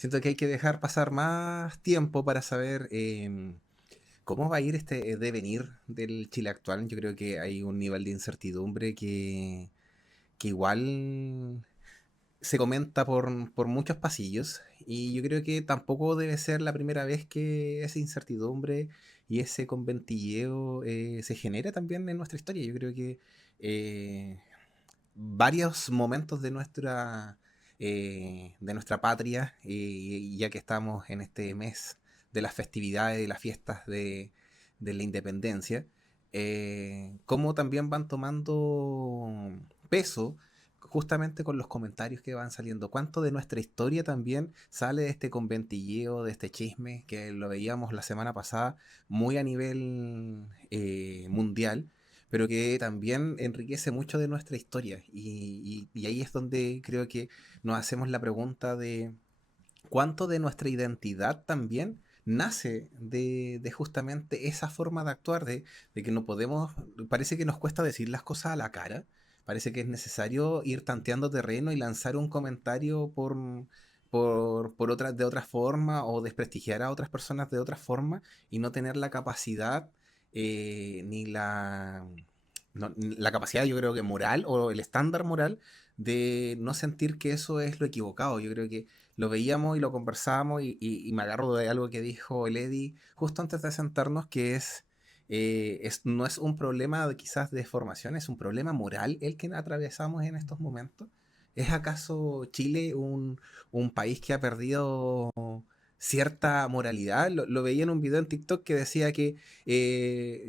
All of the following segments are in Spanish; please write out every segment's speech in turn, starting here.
Siento que hay que dejar pasar más tiempo para saber cómo va a ir este devenir del Chile actual. Yo creo que hay un nivel de incertidumbre que igual se comenta por muchos pasillos y yo creo que tampoco debe ser la primera vez que esa incertidumbre y ese conventilleo se genera también en nuestra historia. Yo creo que eh, varios momentos de nuestra patria, ya que estamos en este mes de las festividades, de las fiestas de la independencia, cómo también van tomando peso justamente con los comentarios que van saliendo. ¿Cuánto de nuestra historia también sale de este conventilleo, de este chisme, que lo veíamos la semana pasada muy a nivel mundial? Pero que también enriquece mucho de nuestra historia. Y ahí es donde creo que nos hacemos la pregunta de cuánto de nuestra identidad también nace de justamente esa forma de actuar, de que no podemos, parece que nos cuesta decir las cosas a la cara, parece que es necesario ir tanteando terreno y lanzar un comentario de otra forma o desprestigiar a otras personas de otra forma y no tener la capacidad ni la capacidad, yo creo que moral o el estándar moral de no sentir que eso es lo equivocado. Yo creo que lo veíamos y lo conversábamos y me agarro de algo que dijo el Eddie justo antes de sentarnos, que no es un problema quizás de formación, es un problema moral el que atravesamos en estos momentos. ¿Es acaso Chile un país que ha perdido cierta moralidad? Lo veía en un video en TikTok que decía que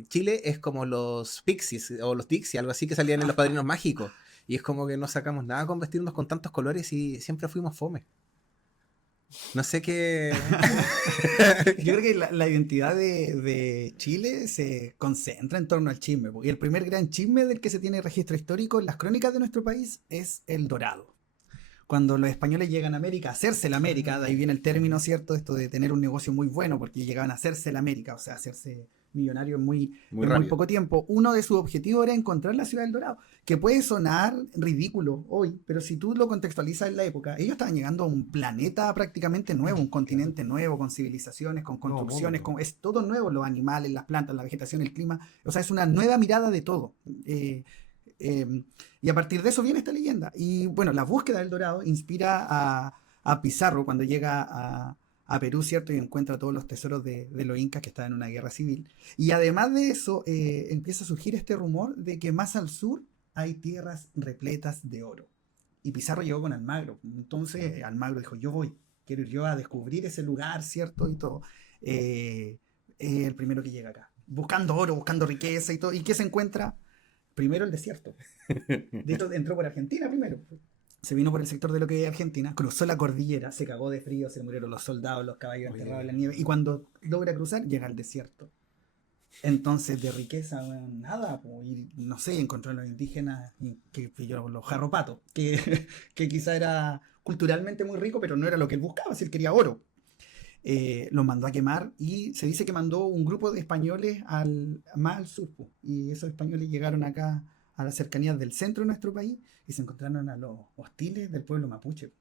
Chile es como los Pixies o los Dixie, algo así que salían en Los Padrinos Mágicos. Y es como que no sacamos nada con vestirnos con tantos colores y siempre fuimos fome. No sé qué. Yo creo que la identidad de Chile se concentra en torno al chisme. Y el primer gran chisme del que se tiene registro histórico en las crónicas de nuestro país es el Dorado. Cuando los españoles llegan a América, a hacerse la América, de ahí viene el término, ¿cierto? Esto de tener un negocio muy bueno, porque llegaban a hacerse la América, o sea, hacerse millonarios Muy en muy rápido. poco tiempo. Uno de sus objetivos era encontrar la ciudad del Dorado, que puede sonar ridículo hoy, pero si tú lo contextualizas en la época, ellos estaban llegando a un planeta prácticamente nuevo, un continente nuevo, con civilizaciones, con Nuevo construcciones, mundo. es todo nuevo, los animales, las plantas, la vegetación, el clima, o sea, es una nueva mirada de todo. Eh, y a partir de eso viene esta leyenda. Y bueno, la búsqueda del Dorado inspira a Pizarro cuando llega a Perú, ¿cierto? Y encuentra todos los tesoros de los incas que estaban en una guerra civil. Y además de eso, empieza a surgir este rumor de que más al sur hay tierras repletas de oro. Y Pizarro llegó con Almagro. Entonces Almagro dijo, yo voy, quiero ir yo a descubrir ese lugar, ¿cierto? Y todo. El primero que llega acá. Buscando oro, buscando riqueza y todo. ¿Y qué se encuentra? Primero el desierto. De hecho, entró por Argentina primero. Se vino por el sector de lo que es Argentina, cruzó la cordillera, se cagó de frío, se murieron los soldados, los caballos enterrados en la nieve. Y cuando logra cruzar, llega al desierto. Entonces, de riqueza, nada. Y no sé, encontró a los indígenas, los jarropatos, que quizá era culturalmente muy rico, pero no era lo que él buscaba, si él quería oro. Los mandó a quemar y se dice que mandó un grupo de españoles más al sur. Y esos españoles llegaron acá a las cercanías del centro de nuestro país y se encontraron a los hostiles del pueblo mapuche.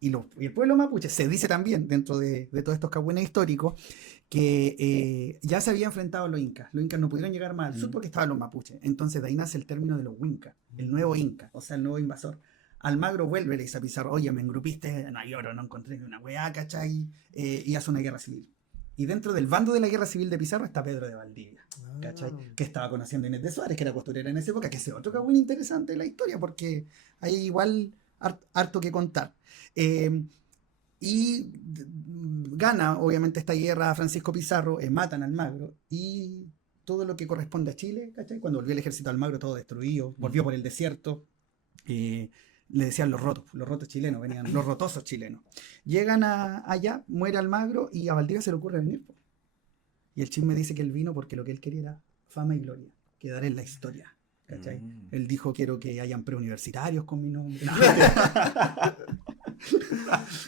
Y el pueblo mapuche se dice también, dentro de todos estos cagüines históricos, que ya se había enfrentado a los incas. Los incas no pudieron llegar más al sur porque estaban los mapuches. Entonces de ahí nace el término de los huincas, el nuevo inca, o sea, el nuevo invasor. Almagro vuelve, le dice a Pizarro, oye, me engrupiste, no hay oro, no encontré ni una weá, ¿cachai? Y hace una guerra civil. Y dentro del bando de la guerra civil de Pizarro está Pedro de Valdivia, ¿cachai? Que estaba conociendo a Inés de Suárez, que era costurera en esa época, que es otro cagüín interesante de la historia, porque hay igual harto que contar. Eh, y gana, obviamente, esta guerra a Francisco Pizarro, matan a Almagro y todo lo que corresponde a Chile, ¿cachai? Cuando volvió el ejército de Almagro, todo destruido, volvió por el desierto. Le decían los rotos chilenos, venían los rotosos chilenos. Llegan allá, muere Almagro y a Valdivia se le ocurre venir. Y el chisme dice que él vino porque lo que él quería era fama y gloria, quedar en la historia. ¿Cachai? Él dijo, quiero que hayan preuniversitarios con mi nombre.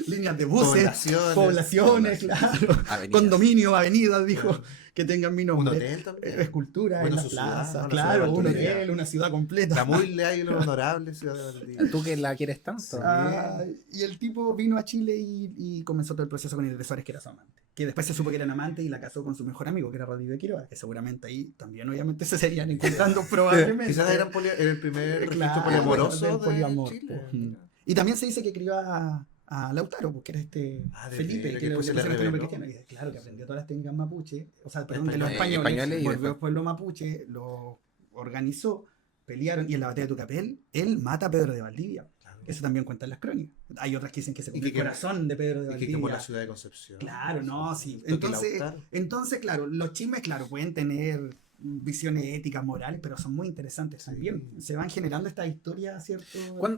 Líneas de buses, poblaciones, claro. Condominio, avenidas, dijo. que tengan mi Un nombre. hotel también. Esculturas Bueno, en su las ciudad, plazas, ¿no? La claro, ciudad de un Valdivia. hotel, una ciudad completa. La muy leal y la honorable ciudad de Valdivia. Tú que la quieres tanto. Sí. Y el tipo vino a Chile y comenzó todo el proceso con Irene Suárez, que era su amante. Que después se supo que eran amantes y la casó con su mejor amigo, que era Rodrigo Quiroga, que seguramente ahí también obviamente se serían encontrando probablemente. Quizás era el primer registro Claro, poliamoroso del de poliamor, Chile. po. Y también se dice que crió a Lautaro, porque era De Felipe, veras, que que le después se le pusieron este nombre reveló. cristiano. Y claro, que aprendió todas las técnicas mapuche, o sea, perdón, de los Españoles. españoles, y volvió después- al pueblo mapuche, lo organizó, pelearon, y en la batalla de Tucapel, él mata a Pedro de Valdivia. Claro. Eso también cuenta en las crónicas. Hay otras que dicen que se Y comió el que corazón de Pedro de Y que Valdivia. quemó la ciudad de Concepción. Claro, no, sí. Toque Lautaro. Entonces, claro, los chismes, claro, pueden tener visiones éticas, morales, pero son muy interesantes Sí. también. Se van generando estas historias, ¿cierto?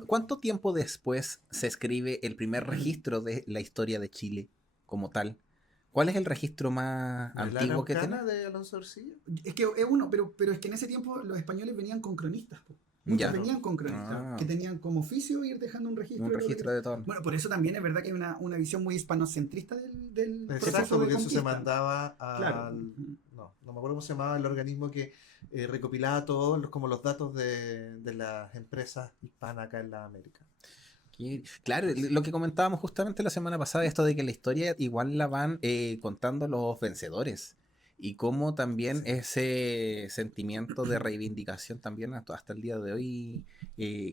¿Cuánto tiempo después se escribe el primer registro de la historia de Chile como tal? ¿Cuál es el registro más ¿La antiguo que Araucana tiene? de Alonso Orcilla? Es que es uno, pero es que en ese tiempo los españoles venían con cronistas. Po. Muchos Ya. venían con cronistas, Ah. que tenían como oficio ir dejando un registro. Un de lo que- registro de todo. Bueno, por eso también es verdad que hay una visión muy hispanocentrista del proceso Exacto, de porque eso se conquista. mandaba al... Claro. No me acuerdo cómo se llamaba el organismo que recopilaba todos como los datos de las empresas hispanas acá en la América. Claro, lo que comentábamos justamente la semana pasada, esto de que la historia igual la van contando los vencedores. Y cómo también ese sentimiento de reivindicación también hasta el día de hoy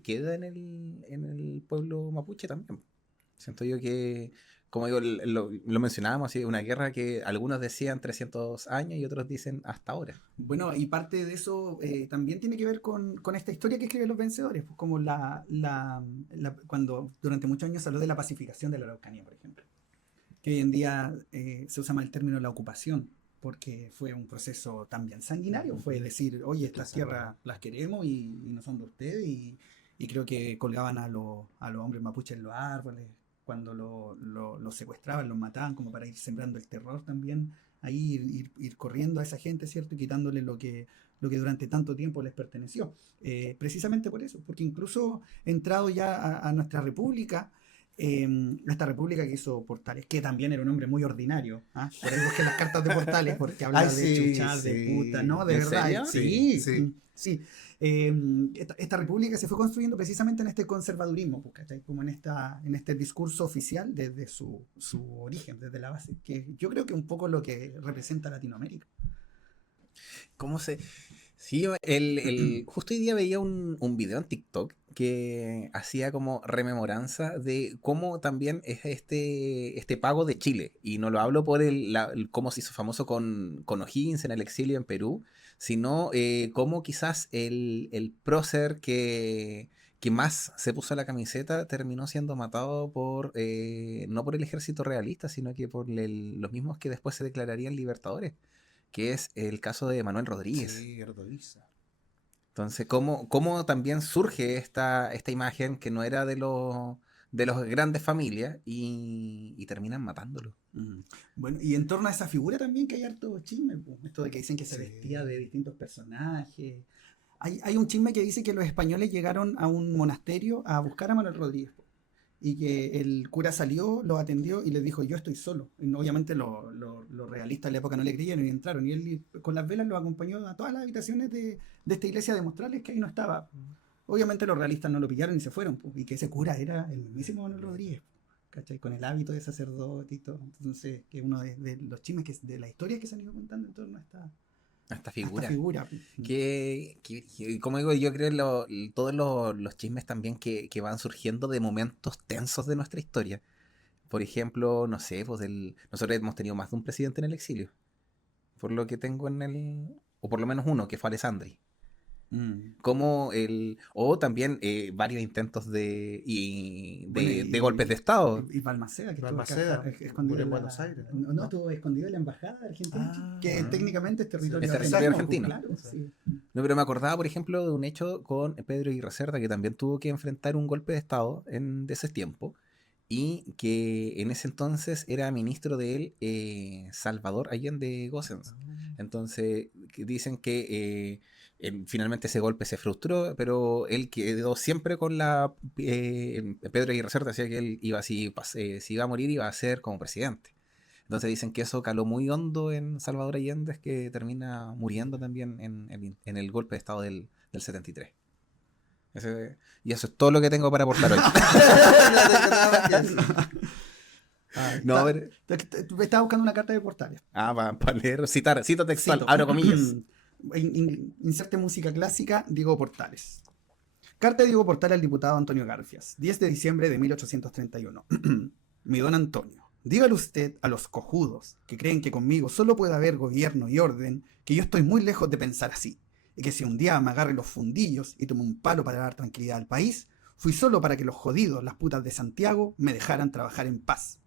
queda en el pueblo mapuche también. Siento yo que, como digo, lo mencionábamos, así, una guerra que algunos decían 300 años y otros dicen hasta ahora. Bueno, y parte de eso también tiene que ver con esta historia que escriben los vencedores, pues como cuando durante muchos años se habló de la pacificación de la Araucanía, por ejemplo, que hoy en día se usa más el término la ocupación, porque fue un proceso también sanguinario, fue decir, oye, estas tierras las queremos y no son de ustedes, y creo que colgaban a los hombres mapuches en los árboles, cuando los secuestraban, los mataban, como para ir sembrando el terror también, ahí ir corriendo a esa gente, ¿cierto? Y quitándole lo que durante tanto tiempo les perteneció. Precisamente por eso, porque incluso entrado ya a nuestra república, esta república que hizo Portales, que también era un hombre muy ordinario, ¿ah? Por ahí busqué las cartas de Portales, porque habla Ay, de sí, chuchas, de sí. puta, ¿no? De ¿En verdad. serio? Sí, Sí. sí. Esta república se fue construyendo precisamente en este conservadurismo, pues, ¿cachai? Como en este discurso oficial desde su origen, desde la base, que yo creo que un poco lo que representa Latinoamérica. ¿Cómo se...? Sí, justo hoy día veía un video en TikTok que hacía como rememoranza de cómo también es este pago de Chile. Y no lo hablo por cómo se hizo famoso con O'Higgins en el exilio en Perú, sino cómo quizás el prócer que más se puso la camiseta terminó siendo matado no por el ejército realista, sino que por los mismos que después se declararían libertadores, que es el caso de Manuel Rodríguez. Sí, Erdoliza. Entonces, ¿cómo también surge esta imagen que no era de los grandes familias y terminan matándolo? Bueno, y en torno a esa figura también que hay harto chisme, pues. Esto de que dicen que se Sí. vestía de distintos personajes. Hay un chisme que dice que los españoles llegaron a un monasterio a buscar a Manuel Rodríguez, po, y que el cura salió, lo atendió y les dijo, yo estoy solo. Y obviamente los realistas de la época no le creyeron y entraron. Y él con las velas lo acompañó a todas las habitaciones de esta iglesia a demostrarles que ahí no estaba. Obviamente los realistas no lo pillaron y se fueron, po, y que ese cura era el mismísimo Manuel Rodríguez, ¿cachai? Con el hábito de sacerdote y todo. Entonces, que uno de los chismes de la historia que se han ido contando en torno a esta Figura. figura. Como digo, yo creo todos los chismes también que van surgiendo de momentos tensos de nuestra historia. Por ejemplo, no sé, pues nosotros hemos tenido más de un presidente en el exilio. Por lo que tengo o por lo menos uno, que fue Alessandri. O también varios intentos de golpes de Estado. Y Balmaceda, que Balmaceda, estuvo escondido en Buenos Aires, ¿no? No, estuvo escondido en la embajada de Argentina, que técnicamente es territorio Es territorio argentino. argentino. Claro, sí. No, pero me acordaba, por ejemplo, de un hecho con Pedro Aguirre Cerda, que también tuvo que enfrentar un golpe de Estado de ese tiempo, y que en ese entonces era ministro de él, Salvador Allende Gossens. Entonces, dicen que finalmente ese golpe se frustró, pero él quedó siempre con Pedro Aguirre Cerda decía que él iba, si iba a morir, iba a ser como presidente. Entonces dicen que eso caló muy hondo en Salvador Allende, que termina muriendo también en el golpe de Estado del 73. Y eso es todo lo que tengo para aportar hoy. No tengo nada más que decir. No, a ver. Estaba buscando una carta de Portales. Para leer, cita textual, Cito. abro comillas. Inserte música clásica, Diego Portales. Carta de Diego Portales al diputado Antonio Garfias, 10 de diciembre de 1831. Mi don Antonio, dígale usted a los cojudos que creen que conmigo solo puede haber gobierno y orden, que yo estoy muy lejos de pensar así, y que si un día me agarre los fundillos y tome un palo para dar tranquilidad al país, fui solo para que los jodidos, las putas de Santiago, me dejaran trabajar en paz.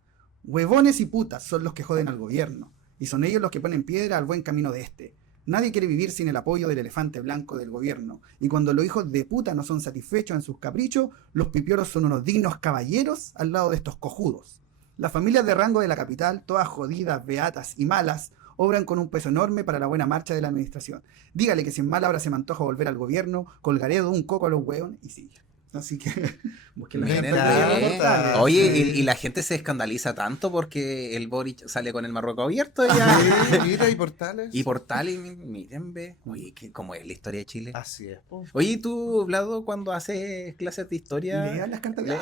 Huevones y putas son los que joden al gobierno, y son ellos los que ponen piedra al buen camino de este. Nadie quiere vivir sin el apoyo del elefante blanco del gobierno, y cuando los hijos de puta no son satisfechos en sus caprichos, los pipioros son unos dignos caballeros al lado de estos cojudos. Las familias de rango de la capital, todas jodidas, beatas y malas, obran con un peso enorme para la buena marcha de la administración. Dígale que si en mala hora se me antoja volver al gobierno, colgaré de un coco a los hueones y sigue. Así que busquen la Miren, carta de Portales. oye, y la gente se escandaliza tanto porque el Boric sale con el Marruecos abierto ya. Sí, mira, y Portales. Y Portales, miren, ve. Oye, ¿cómo es la historia de Chile? Así es. Po. Oye, ¿y tú, Vlado, cuando haces clases de historia? Lean las cartas de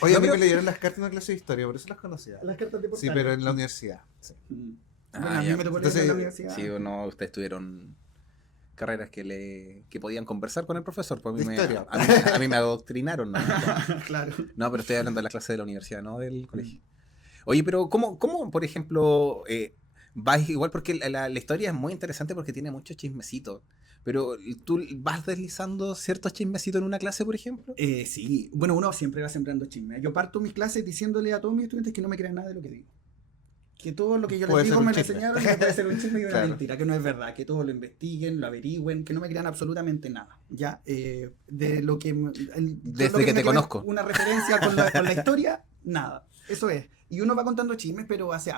Oye, No, a mí pero- me leyeron las cartas en una clase de historia, por eso las conocía. las cartas de Sí, Portales. pero en la universidad. Sí. Bueno, a mí ya. me tocó leer Entonces, en la universidad. Sí o no, ustedes tuvieron carreras que podían conversar con el profesor. Pues a mí, De historia. a mí me adoctrinaron, ¿no? Claro. No, pero estoy hablando de la clase de la universidad, no del colegio. Oye, pero ¿cómo por ejemplo, vas igual? Porque la historia es muy interesante porque tiene muchos chismecitos. Pero tú vas deslizando ciertos chismecitos en una clase, por ejemplo. Sí, bueno, uno siempre va sembrando chismes. Yo parto mis clases diciéndole a todos mis estudiantes que no me crean nada de lo que digo. Que todo lo que yo Puede les ser digo un me lo chisme. enseñaron y que puede ser un chisme y una Claro. mentira, que no es verdad, que todo lo investiguen, lo averigüen, que no me crean absolutamente nada. Ya, de lo que Desde lo que te me crean conozco. una referencia con la historia, nada. Eso es. Y uno va contando chismes, pero hace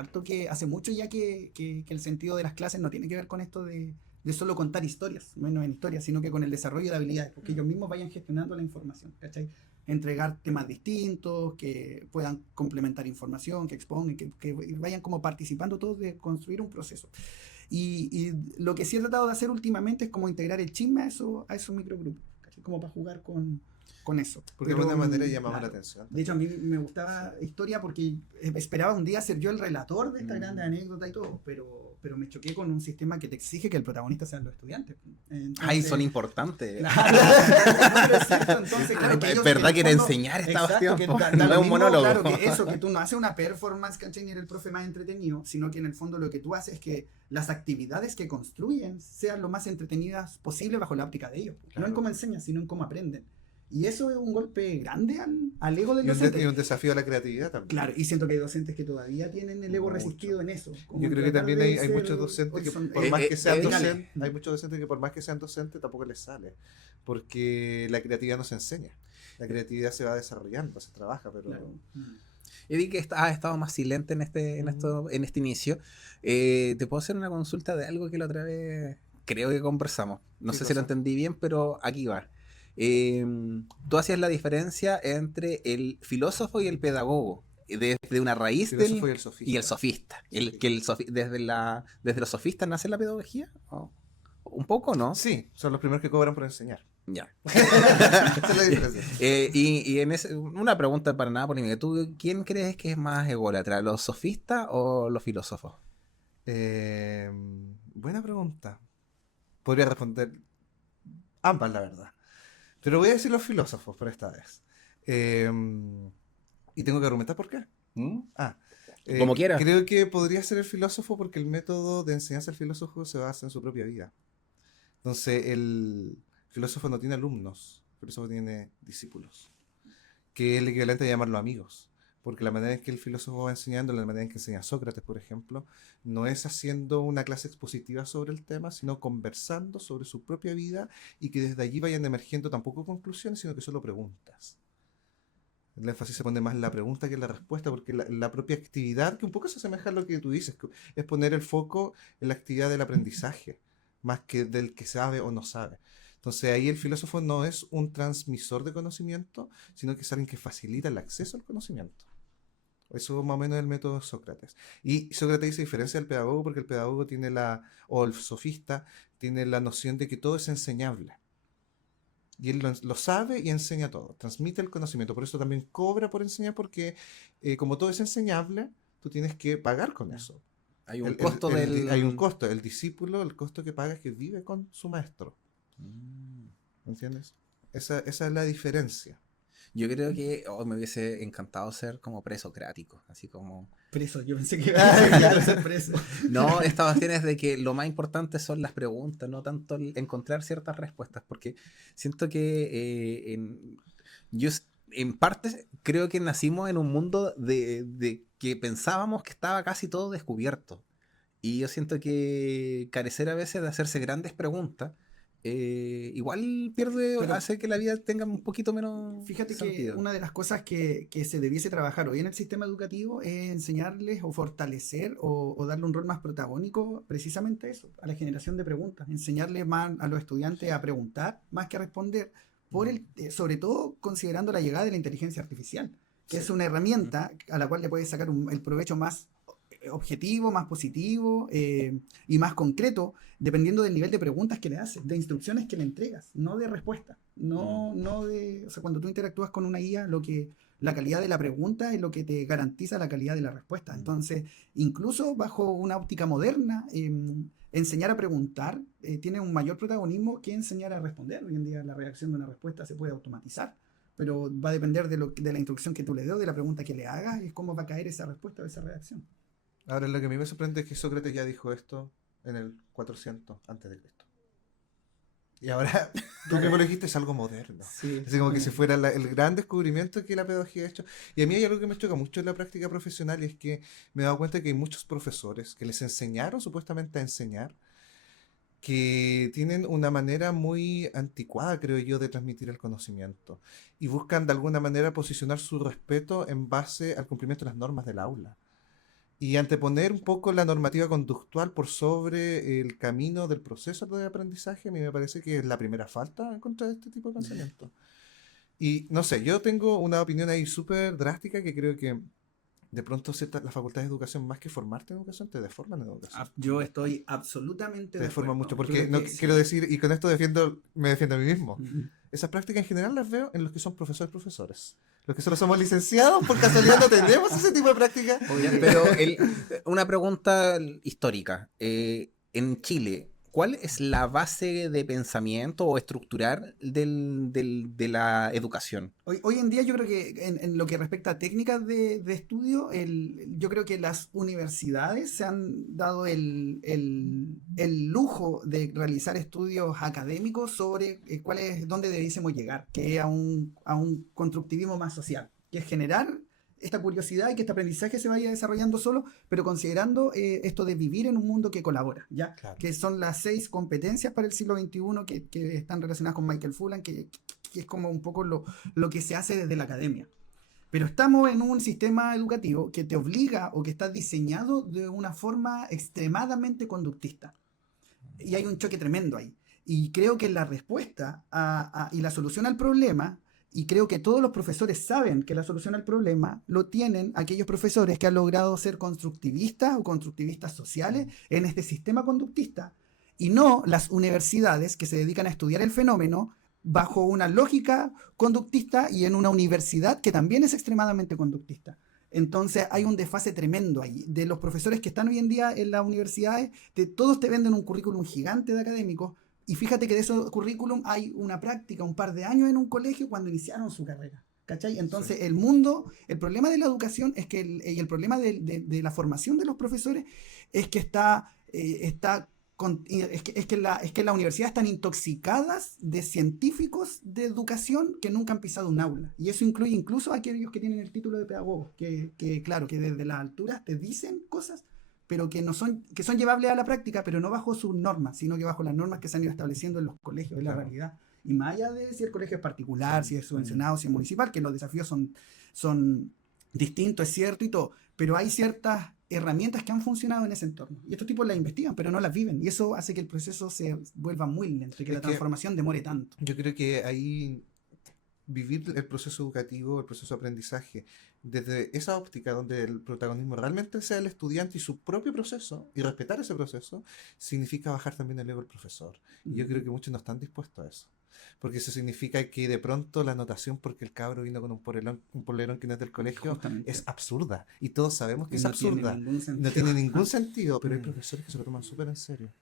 mucho ya que el sentido de las clases no tiene que ver con esto de solo contar historias, menos en historias, sino que con el desarrollo de habilidades, porque ellos mismos vayan gestionando la información, ¿cachai? Entregar temas distintos, que puedan complementar información, que expongan, que vayan como participando todos de construir un proceso. Y lo que sí he tratado de hacer últimamente es como integrar el chisme a esos microgrupos, ¿cachai? Como para jugar con eso. Porque de Pero, alguna manera llamaba claro. la atención. De hecho, a mí me gustaba historia porque esperaba un día ser yo el relator de esta grande anécdota y todo, pero me choqué con un sistema que te exige que el protagonista sean los estudiantes. Entonces, Ay, son importantes. Claro, no, pero es cierto, entonces, claro, que Es ellos, verdad en el que era fondo- enseñar esta exacto, cuestión, que po. da No lo es un mismo, monólogo. claro, que eso, que tú no haces una performance, ¿cachai? Ni eres el profe más entretenido, sino que en el fondo lo que tú haces es que las actividades que construyen sean lo más entretenidas posible bajo la óptica de ellos. No Claro. en cómo enseñan, sino en cómo aprenden. Y eso es un golpe grande al ego del Y docente. un desafío a la creatividad también. Claro, y siento que hay docentes que todavía tienen el ego Mucho. resistido en eso. como Yo en creo que tratar también de hay ser muchos docentes que por horizontal. más que sean originales. docentes, hay muchos docentes que por más que sean docentes tampoco les sale. Porque la creatividad no se enseña. La creatividad se va desarrollando, se trabaja, pero Claro. Y vi que has estado más silente en este inicio. ¿Te puedo hacer una consulta de algo que la otra vez creo que conversamos? No ¿Qué sé si lo cosa? entendí bien, pero aquí va. Tú hacías la diferencia entre el filósofo y el pedagogo, desde una raíz el del, filósofo y el sofista. y el sofista. Desde los sofistas nace la pedagogía. Un poco, ¿no? Sí, son los primeros que cobran por enseñar. Ya. Esa es la diferencia. Y una pregunta para nada polémica. ¿Tú quién crees que es más ególatra, los sofistas o los filósofos? Buena pregunta. Podría responder ambas, la verdad. Pero voy a decir los filósofos por esta vez. Y tengo que argumentar por qué. Como quieras. Creo que podría ser el filósofo porque el método de enseñanza del filósofo se basa en su propia vida. Entonces, el filósofo no tiene alumnos, el filósofo tiene discípulos, que es el equivalente a llamarlo amigos. Porque la manera en que el filósofo va enseñando, la manera en que enseña Sócrates, por ejemplo, no es haciendo una clase expositiva sobre el tema, sino conversando sobre su propia vida y que desde allí vayan emergiendo tampoco conclusiones, sino que solo preguntas. El énfasis se pone más en la pregunta que en la respuesta, porque la propia actividad, que un poco se asemeja a lo que tú dices, es poner el foco en la actividad del aprendizaje, más que del que sabe o no sabe. Entonces ahí el filósofo no es un transmisor de conocimiento, sino que es alguien que facilita el acceso al conocimiento. Eso más o menos es el método de Sócrates. Y Sócrates se diferencia del pedagogo porque el pedagogo o el sofista, tiene la noción de que todo es enseñable. Y él lo sabe y enseña todo, transmite el conocimiento. Por eso también cobra por enseñar, porque como todo es enseñable, tú tienes que pagar con eso. Hay un costo del... Hay un costo. El discípulo, el costo que paga es que vive con su maestro. ¿Entiendes? Esa es la diferencia. Yo creo que me hubiese encantado ser como presocrático, así como... Preso, yo pensé que iba a ser preso. No, esta cuestión es de que lo más importante son las preguntas, no tanto encontrar ciertas respuestas, porque siento que yo en parte creo que nacimos en un mundo de que pensábamos que estaba casi todo descubierto. Y yo siento que carecer a veces de hacerse grandes preguntas, igual hace que la vida tenga un poquito menos Fíjate sentido. que una de las cosas que se debiese trabajar hoy en el sistema educativo es enseñarles o fortalecer o darle un rol más protagónico precisamente a eso, a la generación de preguntas, enseñarles más a los estudiantes a preguntar más que a responder, sobre todo considerando la llegada de la inteligencia artificial, que es una herramienta a la cual le puedes sacar el provecho más objetivo, más positivo y más concreto, dependiendo del nivel de preguntas que le haces, de instrucciones que le entregas, no de respuestas. No de, o sea, cuando tú interactúas con una guía, la calidad de la pregunta es lo que te garantiza la calidad de la respuesta. Entonces, incluso bajo una óptica moderna, enseñar a preguntar tiene un mayor protagonismo que enseñar a responder. Hoy en día la redacción de una respuesta se puede automatizar, pero va a depender de la instrucción que tú le des, de la pregunta que le hagas, y cómo va a caer esa respuesta o esa redacción. Ahora, lo que a mí me sorprende es que Sócrates ya dijo esto en el 400 antes de Cristo. Y ahora, tú que me lo dijiste, es algo moderno. Sí, Así como que si fuera el gran descubrimiento que la pedagogía ha hecho. Y a mí hay algo que me choca mucho en la práctica profesional, y es que me he dado cuenta que hay muchos profesores que les enseñaron supuestamente a enseñar, que tienen una manera muy anticuada, creo yo, de transmitir el conocimiento. Y buscan de alguna manera posicionar su respeto en base al cumplimiento de las normas del aula. Y anteponer un poco la normativa conductual por sobre el camino del proceso de aprendizaje, a mí me parece que es la primera falta en contra de este tipo de pensamiento. Y no sé, yo tengo una opinión ahí súper drástica, que creo que de pronto las facultades de educación, más que formarte en educación, te deforman en educación. Yo estoy absolutamente Te deforman mucho, porque Creo no que quiero sí. decir, y con esto me defiendo a mí mismo. Esas prácticas en general las veo en los que son profesores. Los que solo somos licenciados, por casualidad no tenemos ese tipo de prácticas. Pero una pregunta histórica. En Chile, ¿cuál es la base de pensamiento o estructural de la educación? Hoy en día yo creo que en lo que respecta a técnicas de estudio, yo creo que las universidades se han dado el lujo de realizar estudios académicos sobre dónde debiésemos llegar, que es a un constructivismo más social, que es generar esta curiosidad y que este aprendizaje se vaya desarrollando solo, pero considerando esto de vivir en un mundo que colabora, ¿ya? Claro. Que son las 6 competencias para el siglo XXI que están relacionadas con Michael Fullan, que es como un poco lo que se hace desde la academia. Pero estamos en un sistema educativo que te obliga o que está diseñado de una forma extremadamente conductista. Y hay un choque tremendo ahí. Y creo que la respuesta y la solución al problema, y creo que todos los profesores saben que la solución al problema lo tienen aquellos profesores que han logrado ser constructivistas o constructivistas sociales en este sistema conductista, y no las universidades que se dedican a estudiar el fenómeno bajo una lógica conductista y en una universidad que también es extremadamente conductista. Entonces hay un desfase tremendo ahí. De los profesores que están hoy en día en las universidades, todos te venden un currículum gigante de académicos, y fíjate que de esos currículum hay una práctica, un par de años en un colegio cuando iniciaron su carrera. ¿Cachai? Entonces sí. El problema de la educación es que y el problema de la formación de los profesores es que es que las universidades están intoxicadas de científicos de educación que nunca han pisado un aula. Y eso incluye incluso a aquellos que tienen el título de pedagogo, claro, que desde las alturas te dicen cosas, pero que son llevables a la práctica, pero no bajo sus normas, sino que bajo las normas que se han ido estableciendo en los colegios, en la realidad. Y más allá de si el colegio es particular, si es subvencionado, si es municipal, que los desafíos son distintos, es cierto y todo, pero hay ciertas herramientas que han funcionado en ese entorno. Y estos tipos las investigan, pero no las viven. Y eso hace que el proceso se vuelva muy lento y que la transformación demore tanto. Yo creo que ahí vivir el proceso educativo, el proceso de aprendizaje, desde esa óptica donde el protagonismo realmente sea el estudiante y su propio proceso, y respetar ese proceso, significa bajar también el ego del profesor. Y yo creo que muchos no están dispuestos a eso. Porque eso significa que de pronto la anotación porque el cabro vino con un polerón que no es del colegio Justamente. es absurda. Y todos sabemos que es No tiene absurda. ningún sentido. No tiene ningún sentido, pero hay profesores que se lo toman súper en serio.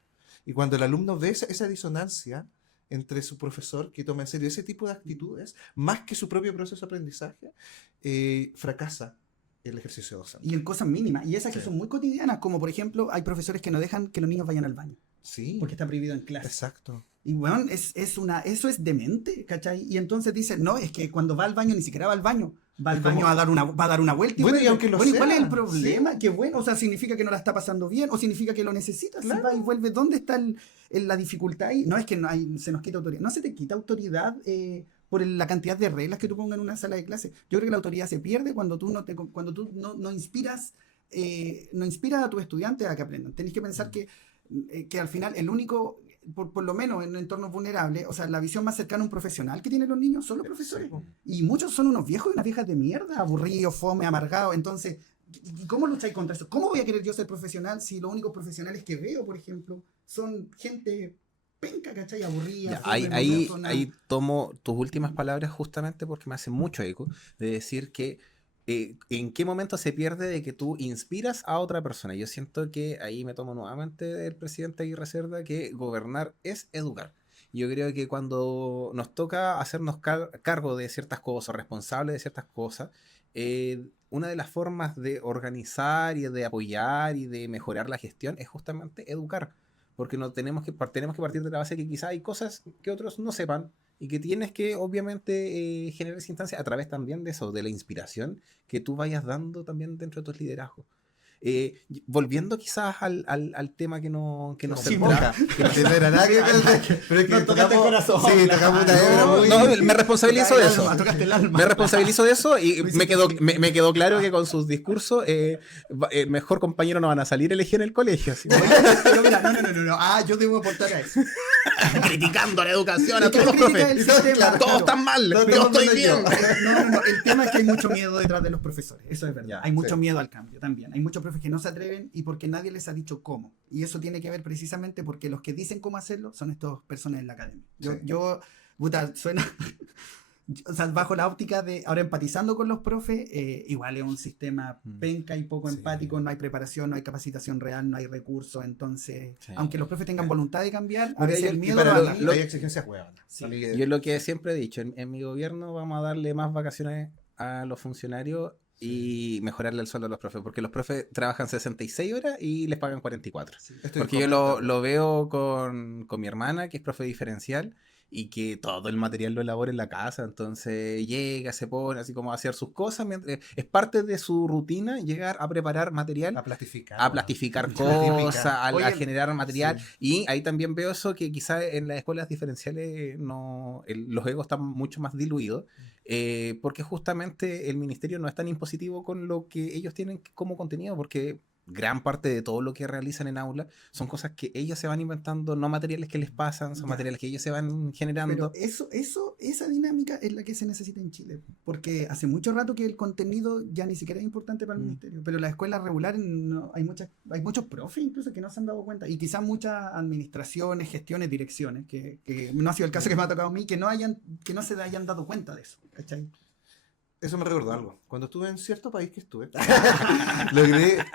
Y cuando el alumno ve esa disonancia entre su profesor que toma en serio ese tipo de actitudes, más que su propio proceso de aprendizaje, fracasa el ejercicio docente. Y en cosas mínimas. Y esas que Sí. son muy cotidianas, como por ejemplo, hay profesores que no dejan que los niños vayan al baño, Sí, porque está prohibido en clase. exacto. Y bueno, eso es demente, ¿cachai? Y entonces dicen, no, es que cuando va al baño ni siquiera va al baño. Va al Es baño como- va a dar una vuelta. Bueno, y vuelve. aunque lo Bueno, ¿y cuál es sea, el problema? Que bueno, o sea, significa que no la está pasando bien, o significa que lo necesita. Si Claro. va y vuelve, ¿dónde está la dificultad ahí? No es que se nos quita autoridad. No se te quita autoridad por la cantidad de reglas que tú pongas en una sala de clase. Yo creo que la autoridad se pierde cuando tú no inspiras, no inspiras a tus estudiantes a que aprendan. Tenés que pensar que al final el único, por lo menos en entornos vulnerables, o sea, la visión más cercana a un profesional que tienen los niños son los profesores. Y muchos son unos viejos y unas viejas de mierda, aburridos, fome, amargados. Entonces, ¿y cómo lucháis contra eso? ¿Cómo voy a querer yo ser profesional si los únicos profesionales que veo, por ejemplo, son gente penca, ¿cachai? Aburrida, Ya, fome, ahí monótona? tomo tus últimas palabras justamente porque me hace mucho eco de decir que en qué momento se pierde de que tú inspiras a otra persona. Yo siento que ahí me tomo nuevamente del presidente Aguirre Cerda que gobernar es educar. Yo creo que cuando nos toca hacernos cargo de ciertas cosas, responsables de ciertas cosas, una de las formas de organizar y de apoyar y de mejorar la gestión es justamente educar. Porque no tenemos que partir de la base que quizá hay cosas que otros no sepan y que tienes que obviamente generar esa instancia a través también de eso, de la inspiración que tú vayas dando también dentro de tus liderazgos. Volviendo quizás al tema que nos Sí, centraba. que no era nada pero es que Nos tocaste el corazón. Sí, tocamos una hebra muy... No, me responsabilizo de eso. Tocaste el alma. Me responsabilizo de eso y me quedó claro que con sus discursos mejor compañero no van a salir elegidos en el colegio. Así. Oye, pero mira, no. Ah, yo debo aportar a eso. Criticando la educación a Es que todos los la crítica profes. del Y todos, sistema, claro, Todos están mal, Todos yo estamos estoy mal bien. yo. No. El tema es que hay mucho miedo detrás de los profesores. Eso es verdad. Ya, Hay mucho sí. miedo al cambio también. Hay muchos profes que no se atreven y porque nadie les ha dicho cómo. Y eso tiene que ver precisamente porque los que dicen cómo hacerlo son estas personas en la academia. Sí. Puta, suena. O sea, bajo la óptica de ahora empatizando con los profes, igual es un sistema penca y poco Sí. empático, no hay preparación, no hay capacitación real, no hay recursos, entonces, Sí. aunque los profes tengan voluntad de cambiar, a Porque veces hay- el y miedo para lo lo- aniquila. hay exigencias huevonas. Sí. A mí, Yo lo que siempre he dicho, en mi gobierno vamos a darle más vacaciones a los funcionarios y mejorarle el sueldo a los profes, porque los profes trabajan 66 horas y les pagan 44. estoy Porque yo completamente- lo veo con mi hermana, que es profe diferencial, y que todo el material lo elabora en la casa, entonces llega, se pone así como a hacer sus cosas, es parte de su rutina llegar a preparar material, A plastificar. a plastificar Plastificar. cosas, a Oye, generar material, sí. y ahí también veo eso que quizás en las escuelas diferenciales los egos están mucho más diluidos, porque justamente el ministerio no es tan impositivo con lo que ellos tienen como contenido, porque gran parte de todo lo que realizan en aula son cosas que ellos se van inventando, no materiales que les pasan, son Ya. materiales que ellos se van generando. Pero esa dinámica es la que se necesita en Chile, porque hace mucho rato que el contenido ya ni siquiera es importante para el ministerio, pero las escuelas regulares hay muchos profes incluso que no se han dado cuenta, y quizás muchas administraciones, gestiones, direcciones, que no ha sido el caso que me ha tocado a mí, que no se hayan dado cuenta de eso, ¿cachai? Eso me recordó algo. Cuando estuve en cierto país que estuve,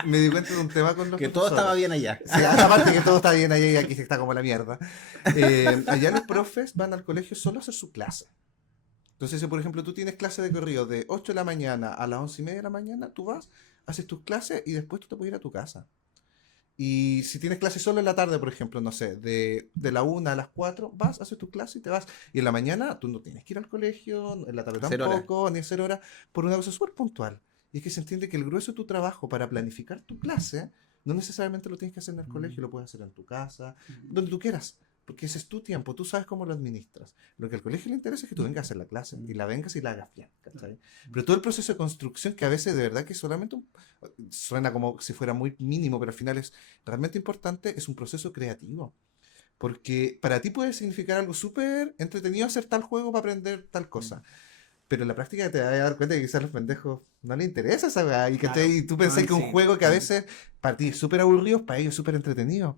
me di cuenta de un tema con los Que todo profesores. estaba bien allá. Sí, aparte que todo está bien allá y aquí se está como la mierda. Allá los profes van al colegio solo a hacer su clase. Entonces, si por ejemplo tú tienes clase de corrido de 8 de la mañana a las 11:30 de la mañana, tú vas, haces tus clases y después tú te puedes ir a tu casa. Y si tienes clase solo en la tarde, por ejemplo, no sé, de la 1 a las 4, vas, haces tu clase y te vas. Y en la mañana tú no tienes que ir al colegio, en la tarde Hacer hora. tampoco, ni hacer hora, por una cosa súper puntual. Y es que se entiende que el grueso de tu trabajo para planificar tu clase no necesariamente lo tienes que hacer en el colegio, lo puedes hacer en tu casa, donde tú quieras. Porque ese es tu tiempo, tú sabes cómo lo administras. Lo que al colegio le interesa es que tú vengas a hacer la clase y la vengas y la hagas bien, ¿cachai? Pero todo el proceso de construcción, que a veces de verdad que solamente suena como si fuera muy mínimo, pero al final es realmente importante, es un proceso creativo. Porque para ti puede significar algo súper entretenido hacer tal juego para aprender tal cosa. pero en la práctica te vas a dar cuenta que quizás a los pendejos no les interesa esa weá. Y, Claro. y tú pensás Ay, que un sí. juego que a veces para ti es súper aburrido, para ellos es súper entretenido.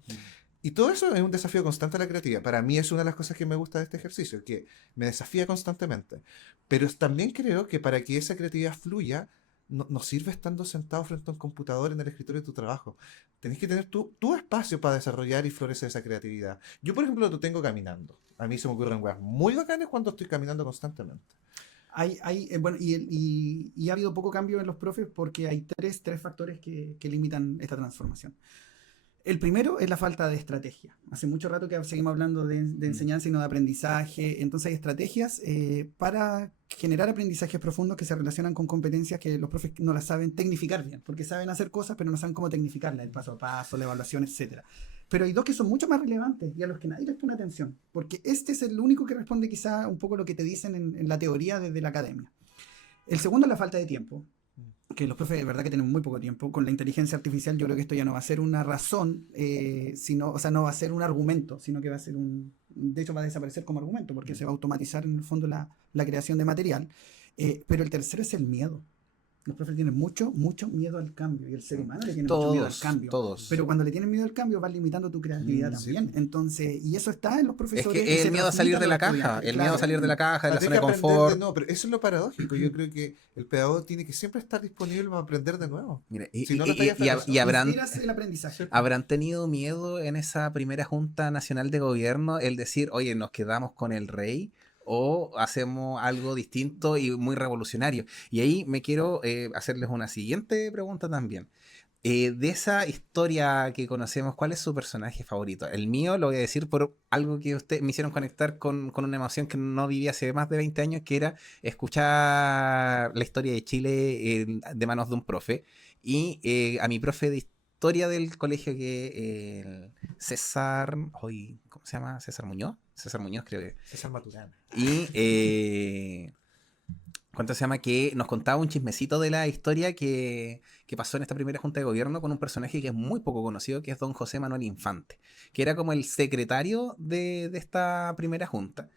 Y todo eso es un desafío constante a la creatividad. Para mí es una de las cosas que me gusta de este ejercicio, que me desafía constantemente. Pero también creo que para que esa creatividad fluya, no sirve estando sentado frente a un computador en el escritorio de tu trabajo. Tenés que tener tu espacio para desarrollar y florecer esa creatividad. Yo, por ejemplo, lo tengo caminando. A mí se me ocurren weas muy bacanes cuando estoy caminando constantemente. Bueno, y ha habido poco cambio en los profes porque hay tres factores que limitan esta transformación. El primero es la falta de estrategia. Hace mucho rato que seguimos hablando de enseñanza y no de aprendizaje. Entonces hay estrategias para generar aprendizajes profundos que se relacionan con competencias que los profes no las saben tecnificar bien, porque saben hacer cosas pero no saben cómo tecnificarlas, el paso a paso, la evaluación, etc. Pero hay dos que son mucho más relevantes y a los que nadie les pone atención, porque este es el único que responde quizá un poco lo que te dicen en la teoría desde la academia. El segundo es la falta de tiempo, que los profes de verdad que tienen muy poco tiempo. Con la inteligencia artificial yo creo que esto ya no va a ser una razón, no va a ser un argumento, sino que va a ser de hecho va a desaparecer como argumento, porque se va a automatizar en el fondo la creación de material. Pero el tercero es el miedo. Los profes tienen mucho miedo al cambio, y el ser humano le tiene mucho miedo al cambio. Todos. Pero cuando le tienen miedo al cambio, vas limitando tu creatividad también. Sí. Entonces, y eso está en los Es profesores. que el miedo a salir de la caja, el miedo a salir de la caja, de la zona de confort. No, pero eso es lo paradójico. Yo creo que el pedagogo tiene que siempre estar disponible para aprender de nuevo. Mira, Si no, no estáis aferrado. y habrán, Inspiras el aprendizaje. ¿habrán tenido miedo en esa primera Junta Nacional de Gobierno el decir, oye, nos quedamos con el rey o hacemos algo distinto y muy revolucionario? Y ahí me quiero hacerles una siguiente pregunta también. De esa historia que conocemos, ¿cuál es su personaje favorito? El mío lo voy a decir por algo que ustedes me hicieron conectar con una emoción que no viví hace más de 20 años, que era escuchar la historia de Chile de manos de un profe. Y a mi profe de historia del colegio, que César, hoy, ¿cómo se llama? César Muñoz. César Muñoz, creo que. César Maturana. Y ¿cuánto se llama? Que nos contaba un chismecito de la historia que pasó en esta primera junta de gobierno con un personaje que es muy poco conocido, que es don José Manuel Infante, que era como el secretario de esta primera junta,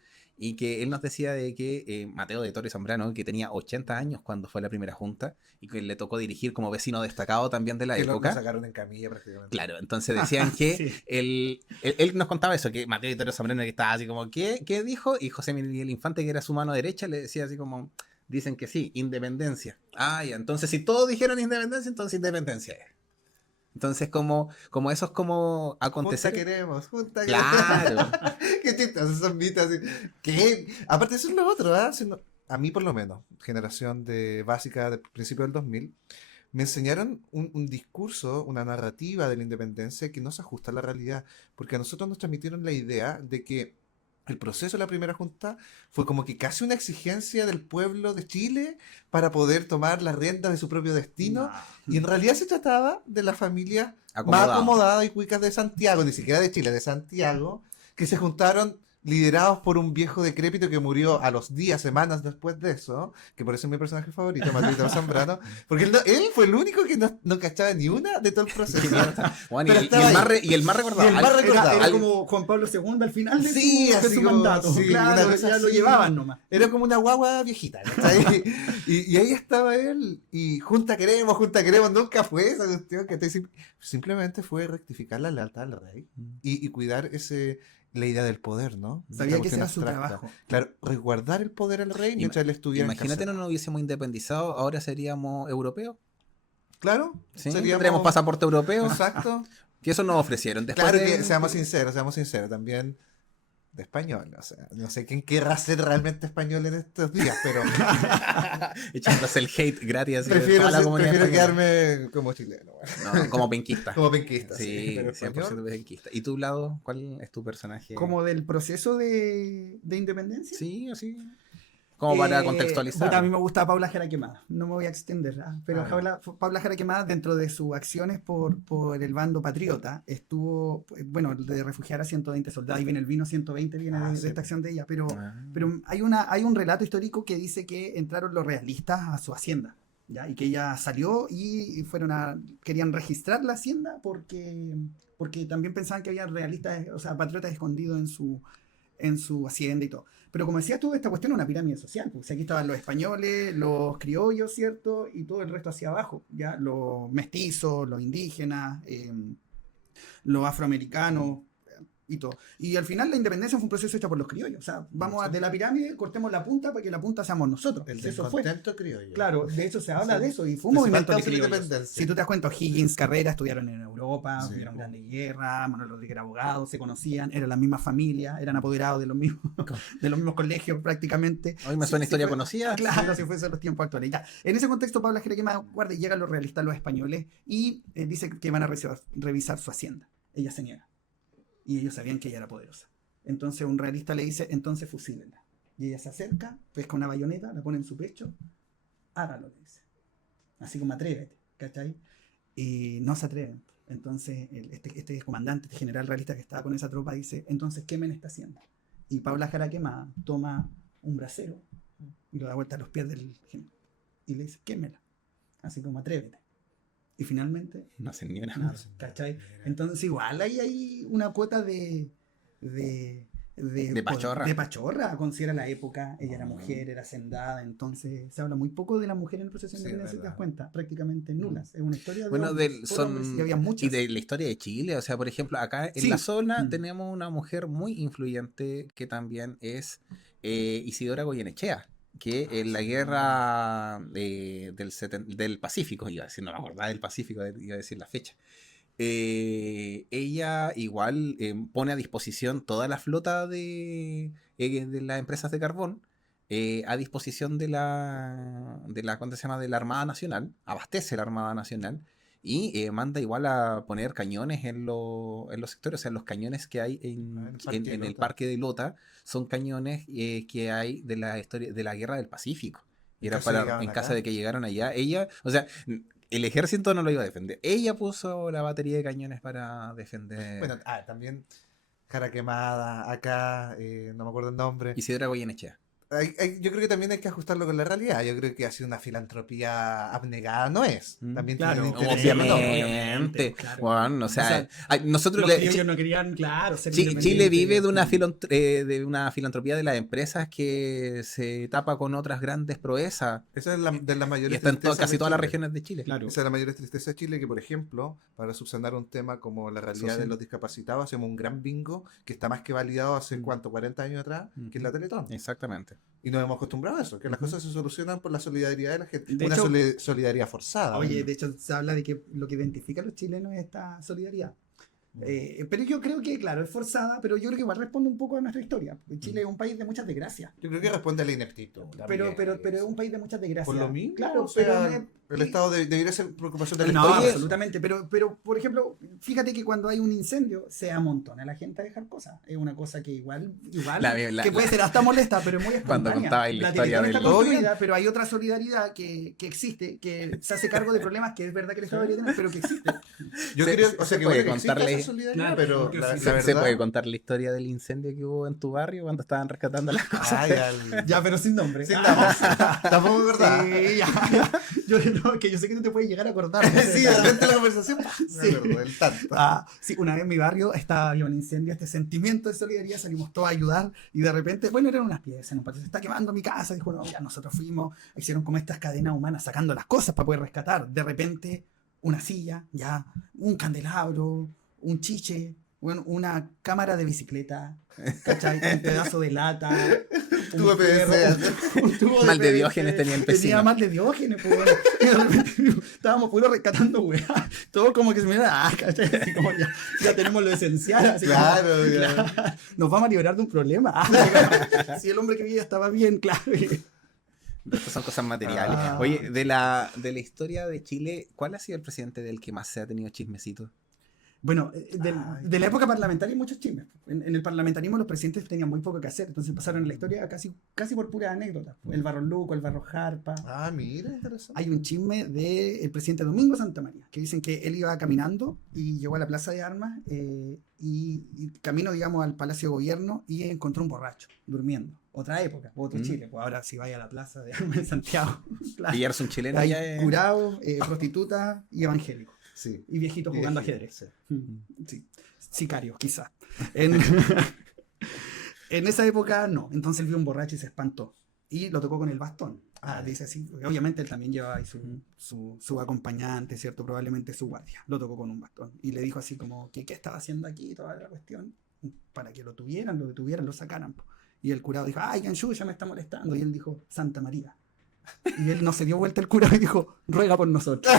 y que él nos decía de que Mateo de Torres Zambrano, que tenía 80 años cuando fue la primera junta, y que le tocó dirigir como vecino destacado también de la Que época. lo sacaron en camilla prácticamente. Claro, entonces decían que Sí. él nos contaba eso, que Mateo de Torres Zambrano, que estaba así como, ¿qué dijo? Y José Miguel Infante, que era su mano derecha, le decía así como... Dicen que sí, independencia. Ah, ya. Entonces, si todos dijeron independencia, entonces independencia es. Entonces, como eso es como acontecer. Junta Claro. Qué chistosos son mitas. ¿Qué? Aparte, eso es lo otro, ¿ah? A mí, por lo menos, generación de básica del principio del 2000, me enseñaron un discurso, una narrativa de la independencia que no se ajusta a la realidad. Porque a nosotros nos transmitieron la idea de que el proceso de la primera junta fue como que casi una exigencia del pueblo de Chile para poder tomar las riendas de su propio destino. No. Y en realidad se trataba de las familias más Acomodado. acomodadas y cuicas de Santiago, ni siquiera de Chile, de Santiago, que se juntaron liderados por un viejo decrépito que murió a los días, semanas después de eso, que por eso es mi personaje favorito, Mateo Zambrano, porque él fue el único que no cachaba ni una de todo el proceso. Bueno, Pero y estaba el más ahí. y el más recordado. Y el más recordado. Era Algo- como Juan Pablo II al final de Sí, de así su como- mandato. sí, Claro, una cosa ya lo así. llevaban nomás. Era como una guagua viejita, ¿cachai? Y ahí estaba él, y junta queremos, nunca fue esa cuestión, que simplemente fue rectificar la lealtad al rey y cuidar la idea del poder, ¿no? Sabía Esta que ese cuestión era su abstracta. trabajo. Claro, resguardar el poder al rey mientras él estuviera Imagínate, no encarcelado. nos hubiésemos independizado, ahora seríamos europeos. Claro, ¿Sí? seríamos- Tendríamos pasaporte europeo. Exacto. Que eso nos ofrecieron. Después Claro de- que, seamos sinceros, también de español. O sea, no sé quién querrá ser realmente español en estos días, pero Echándose el hate gratis así de prefiero, toda la comunidad prefiero española. quedarme como chileno. Bueno. No, como penquista. Como penquista. Sí, pero 100% español. penquista. ¿Y tu lado? ¿Cuál es tu personaje? Como del proceso de independencia. Sí, así. Como para contextualizar. Puta, a mí me gusta Paula Jara Quemada, no me voy a extender, pero Ah, Paula Jara Quemada, dentro de sus acciones por el bando patriota, estuvo, bueno, de refugiar a 120 soldados, y viene el vino 120, viene de sí. esta acción de ella, pero Ah. hay un relato histórico que dice que entraron los realistas a su hacienda, ¿ya? Y que ella salió y querían registrar la hacienda porque también pensaban que había realistas, o sea, patriotas escondidos en su hacienda y todo. Pero como decías tú, esta cuestión es una pirámide social. Pues aquí estaban los españoles, los criollos, ¿cierto? Y todo el resto hacia abajo, ¿ya? Los mestizos, los indígenas, los afroamericanos y todo. Y al final la independencia fue un proceso hecho por los criollos. O sea, vamos de la pirámide, cortemos la punta para que la punta seamos nosotros. El Eso fue. descontento criollo. Claro, de hecho se habla Sí. de eso y fue un movimiento de Principal causa de la criollos. independencia. Si tú te das cuenta, Higgins, Carrera estudiaron en Europa, Sí. tuvieron grandes guerras, Manuel Rodríguez era abogado, se conocían, eran la misma familia, eran apoderados de los mismos, de los mismos colegios prácticamente. Hoy me suena historia fue- conocida. Claro, si fuese los tiempos actuales. Ya. En ese contexto, Pablo Jaraquemada guarda, llegan los realistas, los españoles, y dice que van a revisar su hacienda. Ella se niega. Y ellos sabían que ella era poderosa. Entonces un realista le dice, entonces fusílenla. Y ella se acerca, pesca una bayoneta, la pone en su pecho, hágalo, le dice. Así como atrévete, ¿cachai? Y no se atreven. Entonces este comandante, este general realista que estaba con esa tropa dice, entonces quemen esta hacienda. Y Paula Jaraquemada toma un brasero y lo da vuelta a los pies del general. Y le dice, quémela. Así como atrévete. Y finalmente, No sé ni una. nada, ¿cachai? Entonces igual ahí hay una cuota de pachorra. De pachorra, considera la época, ella era mujer, era hacendada, entonces se habla muy poco de la mujer en el proceso de Sí, independencia, es te das verdad. cuenta, prácticamente nulas. Es una historia de Bueno, hombres, por hombres, y había muchas. y de la historia de Chile, o sea, por ejemplo, acá en Sí. la zona Mm. tenemos una mujer muy influyente que también es Isidora Goyenechea, que en la guerra del Pacífico, iba a decir, no me acordaba del Pacífico, iba a decir la fecha. Ella igual pone a disposición toda la flota de las empresas de carbón a disposición de la ¿cuánto se llama? De la Armada Nacional, abastece la Armada Nacional y manda igual a poner cañones en los sectores, o sea, los cañones que hay en el parque de Lota son cañones que hay de la historia de la guerra del Pacífico. Y era para, en caso de que llegaran allá, ella, o sea, el ejército no lo iba a defender. Ella puso la batería de cañones para defender. Bueno, también Jaraquemada, acá, no me acuerdo el nombre. Isidora Goyenechea. Yo creo que también hay que ajustarlo con la realidad. Yo creo que ha sido una filantropía abnegada, no es. También Claro, tiene un interés económico. Obviamente. claro. Bueno, o sea, nosotros Los criollos no querían, claro, ser Chile independientes. vive de una filantropía de las empresas que se tapa con otras grandes proezas. Esa es de las Y mayores está en tristezas casi de todas las Chile. regiones de Chile. Claro. Esa es la mayor tristeza de Chile, que por ejemplo, para subsanar un tema como la realidad Social. de los discapacitados, hacemos un gran bingo que está más que validado hace, ¿cuánto? 40 años atrás, que es la Teletón. Exactamente. Y nos hemos acostumbrado a eso, que las cosas se solucionan por la solidaridad de la gente. De Una hecho- solidaridad forzada. Oye, de hecho se habla de que lo que identifica a los chilenos es esta solidaridad. Pero yo creo que, claro, es forzada, pero yo creo que igual responde un poco a nuestra historia. Chile es un país de muchas desgracias. Yo creo que responde a la ineptitud. Pero es un país de muchas desgracias. Por lo mismo, claro, o sea, pero el Estado debería ser preocupación de la no, historia. absolutamente. Pero, por ejemplo, fíjate que cuando hay un incendio se amontona la gente a dejar cosas. Es una cosa que igual que puede ser hasta molesta, pero es muy espontánea. Cuando contaba la historia Teletón del- está construida, pero hay otra solidaridad que existe, que se hace cargo de problemas que es verdad que el Estado debería tener, pero que existe. Yo Se- creo, se o sea, que puede bueno que exista contarle- esa solidaridad, Claro, pero porque la sí, ¿Se verdad... puede contar la historia del incendio que hubo en tu barrio cuando estaban rescatando las cosas? Ay, al- Ya, pero sin nombre. Sí, tampoco es verdad. Sí, ya. Yo sé que no te puedes llegar a acordar. Sí, de repente la conversación. Sí. Me acuerdo, el tanto. Sí, una vez en mi barrio había un incendio, este sentimiento de solidaridad, salimos todos a ayudar y de repente, bueno, eran unas piezas, en un patio, se está quemando mi casa, dijo, no, ya nosotros fuimos, hicieron como estas cadenas humanas sacando las cosas para poder rescatar. De repente, una silla, ya, un candelabro, un chiche, bueno, una cámara de bicicleta, ¿cachai? Un pedazo de lata, Tubo de PVC. un tubo Mal de PVC. Diógenes tenía el vecino. Tenía mal de Diógenes, pues bueno. Y de repente estábamos puro rescatando, weá. Todo como que se me da, ¿cachai? Así como ya tenemos lo esencial. Así como, Claro, ya. claro, nos vamos a liberar de un problema. Si el hombre que vivía estaba bien, claro. Estas son cosas materiales. Oye, de la historia de Chile, ¿cuál ha sido el presidente del que más se ha tenido chismecito? Bueno, de la época parlamentaria hay muchos chismes. En el parlamentarismo los presidentes tenían muy poco que hacer, entonces pasaron en la historia casi por pura anécdota. El Barros Luco, el Barros Jarpa. Ah, mira, interesante. Hay un chisme del presidente Domingo Santa María, que dicen que él iba caminando y llegó a la Plaza de Armas y camino, digamos, al Palacio de Gobierno y encontró un borracho durmiendo. Otra época, otro Chile. Pues ahora si vaya a la Plaza de Armas en Santiago, claro, Y eres un chileno hay ya es... curados, prostitutas y evangélicos. Sí. Y viejitos jugando ajedrez. Sí. Sí. Sicarios, quizás. En, En esa época no. Entonces él vio un borracho y se espantó. Y lo tocó con el bastón. Dice así. Obviamente él también llevaba ahí su acompañante, ¿cierto? Probablemente su guardia. Lo tocó con un bastón. Y le dijo así como, ¿qué estaba haciendo aquí? Toda la cuestión. Para que lo detuvieran, lo sacaran. Y el curado dijo, ay, Ganshu ya me está molestando. Y él dijo, Santa María. Y él no se dio vuelta el curado y dijo, ruega por nosotros.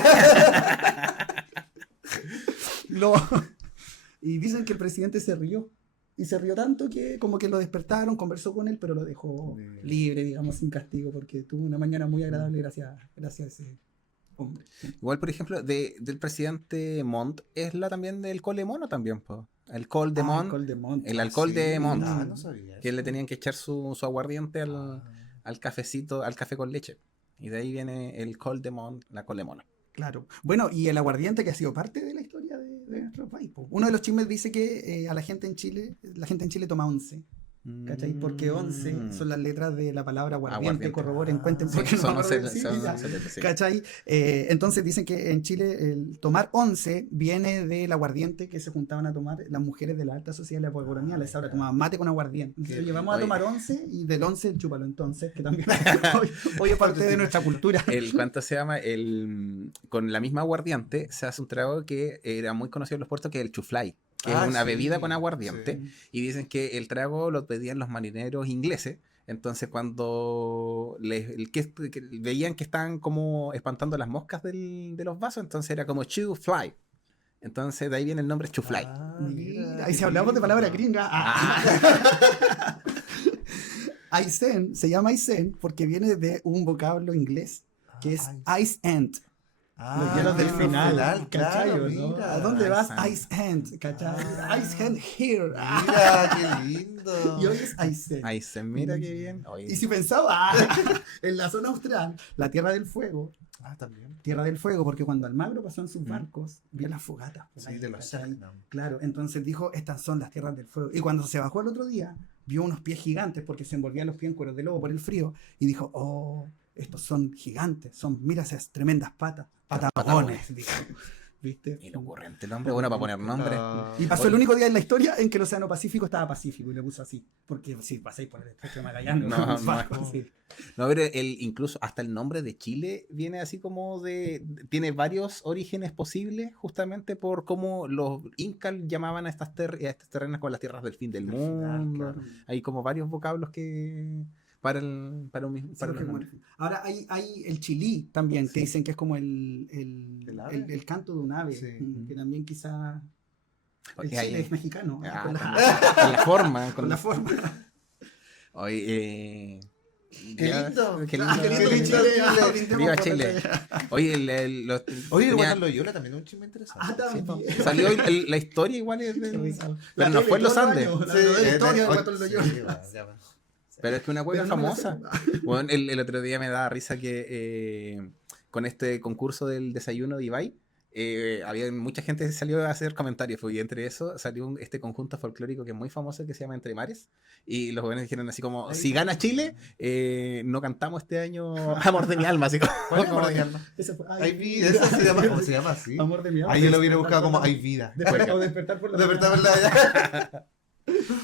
Y dicen que el presidente se rió. Y se rió tanto que como que lo despertaron, conversó con él, pero lo dejó libre, digamos, sin castigo, porque tuvo una mañana muy agradable gracias a ese hombre. Igual, por ejemplo, del presidente Montt, es la también del Col de Mono también, po. El Col de Montt, el alcohol de Montt, No sabía que eso. le tenían que echar su aguardiente al cafecito, al café con leche. Y de ahí viene el Col de Montt, la Col de Mono. Claro. Bueno, y el aguardiente que ha sido parte de la historia de nuestro país. Po. Uno de los chismes dice que a la gente en Chile toma 11. ¿Cachai? Porque 11 son las letras de la palabra aguardiente. Corroboren, cuenten Sí, porque no son me acuerdo 11, decir, ya. sí. ¿Cachai? Entonces dicen que en Chile el tomar 11 viene del aguardiente que se juntaban a tomar las mujeres de la alta sociedad de la polvoronía. A esa hora tomaban mate con aguardiente. Entonces llevamos a tomar 11 y del 11 el chúpalo entonces, que también hoy es parte de nuestra cultura. ¿Cuánto se llama? Con la misma aguardiente se hace un trago que era muy conocido en los puertos, que es el chuflay, que es una bebida con aguardiente. Sí. Y dicen que el trago lo pedían los marineros ingleses. Entonces cuando veían que estaban como espantando las moscas de los vasos, entonces era como chew fly. Entonces de ahí viene el nombre chufly. Mira, ahí si hablamos de palabra gringa. Aisen se llama Aisen porque viene de un vocablo inglés que es Ice End. Los hielos del final, ¿cachai? claro, ¿No? mira. ¿A dónde vas? Ice Ice Hand, ¿cachai? Ice Hand here. Mira, qué lindo. Y hoy es Aisen. Ahí se mira qué bien. Y si pensaba, en la zona austral, la Tierra del Fuego, También. Tierra del Fuego, porque cuando Almagro pasó en sus barcos, vio las fogatas. por Sí, ahí, de los ¿cachai? Selknam. Claro, entonces dijo, estas son las Tierras del Fuego. Y cuando se bajó el otro día, vio unos pies gigantes, porque se envolvían los pies en cueros de lobo por el frío, y dijo, oh, estos son gigantes, mira esas tremendas patas, patagones, dijo. ¿Viste? Y lo ocurrente el nombre, bueno, para poner nombre. Y pasó el único día en la historia en que el Océano Pacífico estaba pacífico y le puso así. Porque si pasáis por el estrecho de Magallanes, No, es fácil. No, pero incluso hasta el nombre de Chile viene así como tiene varios orígenes posibles, justamente por cómo los incas llamaban a estas terrenas como las tierras del fin del mundo. Claro. Hay como varios vocablos que para un mismo. Sí, porque ahora hay el chilí también, que dicen que es como el ave? el canto de un ave, Sí. que también quizá el Oye, chile es mexicano. con con la, la forma. con la forma. Oye, Qué lindo. Qué Ah, lindo. qué lindo Qué mi lindo Chile. Chile. Brindemos Viva por Chile. Oye, Oye, tenía- Guatán Loyola también es un chisme interesante. Ah, también. salió la historia igual es Qué risa. pero La no tele, fue en los todo el Andes. año, la historia de Guatón Loyola. Sí, va, ya va. Pero es que una cueca Pero no me la famosa. sé. Bueno, el otro día me daba risa que con este concurso del desayuno de Ibai, había mucha gente que salió a hacer comentarios, pues, y entre eso salió este conjunto folclórico que es muy famoso que se llama Entre Mares, y los jóvenes dijeron así como, si gana Chile, no cantamos este año Amor de mi alma, así como, ¿Cuál es Amor de mi alma? Ese fue, Hay vida, eso se llama, ¿cómo se llama así? Amor de mi alma. Ahí yo lo hubiera buscado como Hay vida. O despertar por la Despertar por la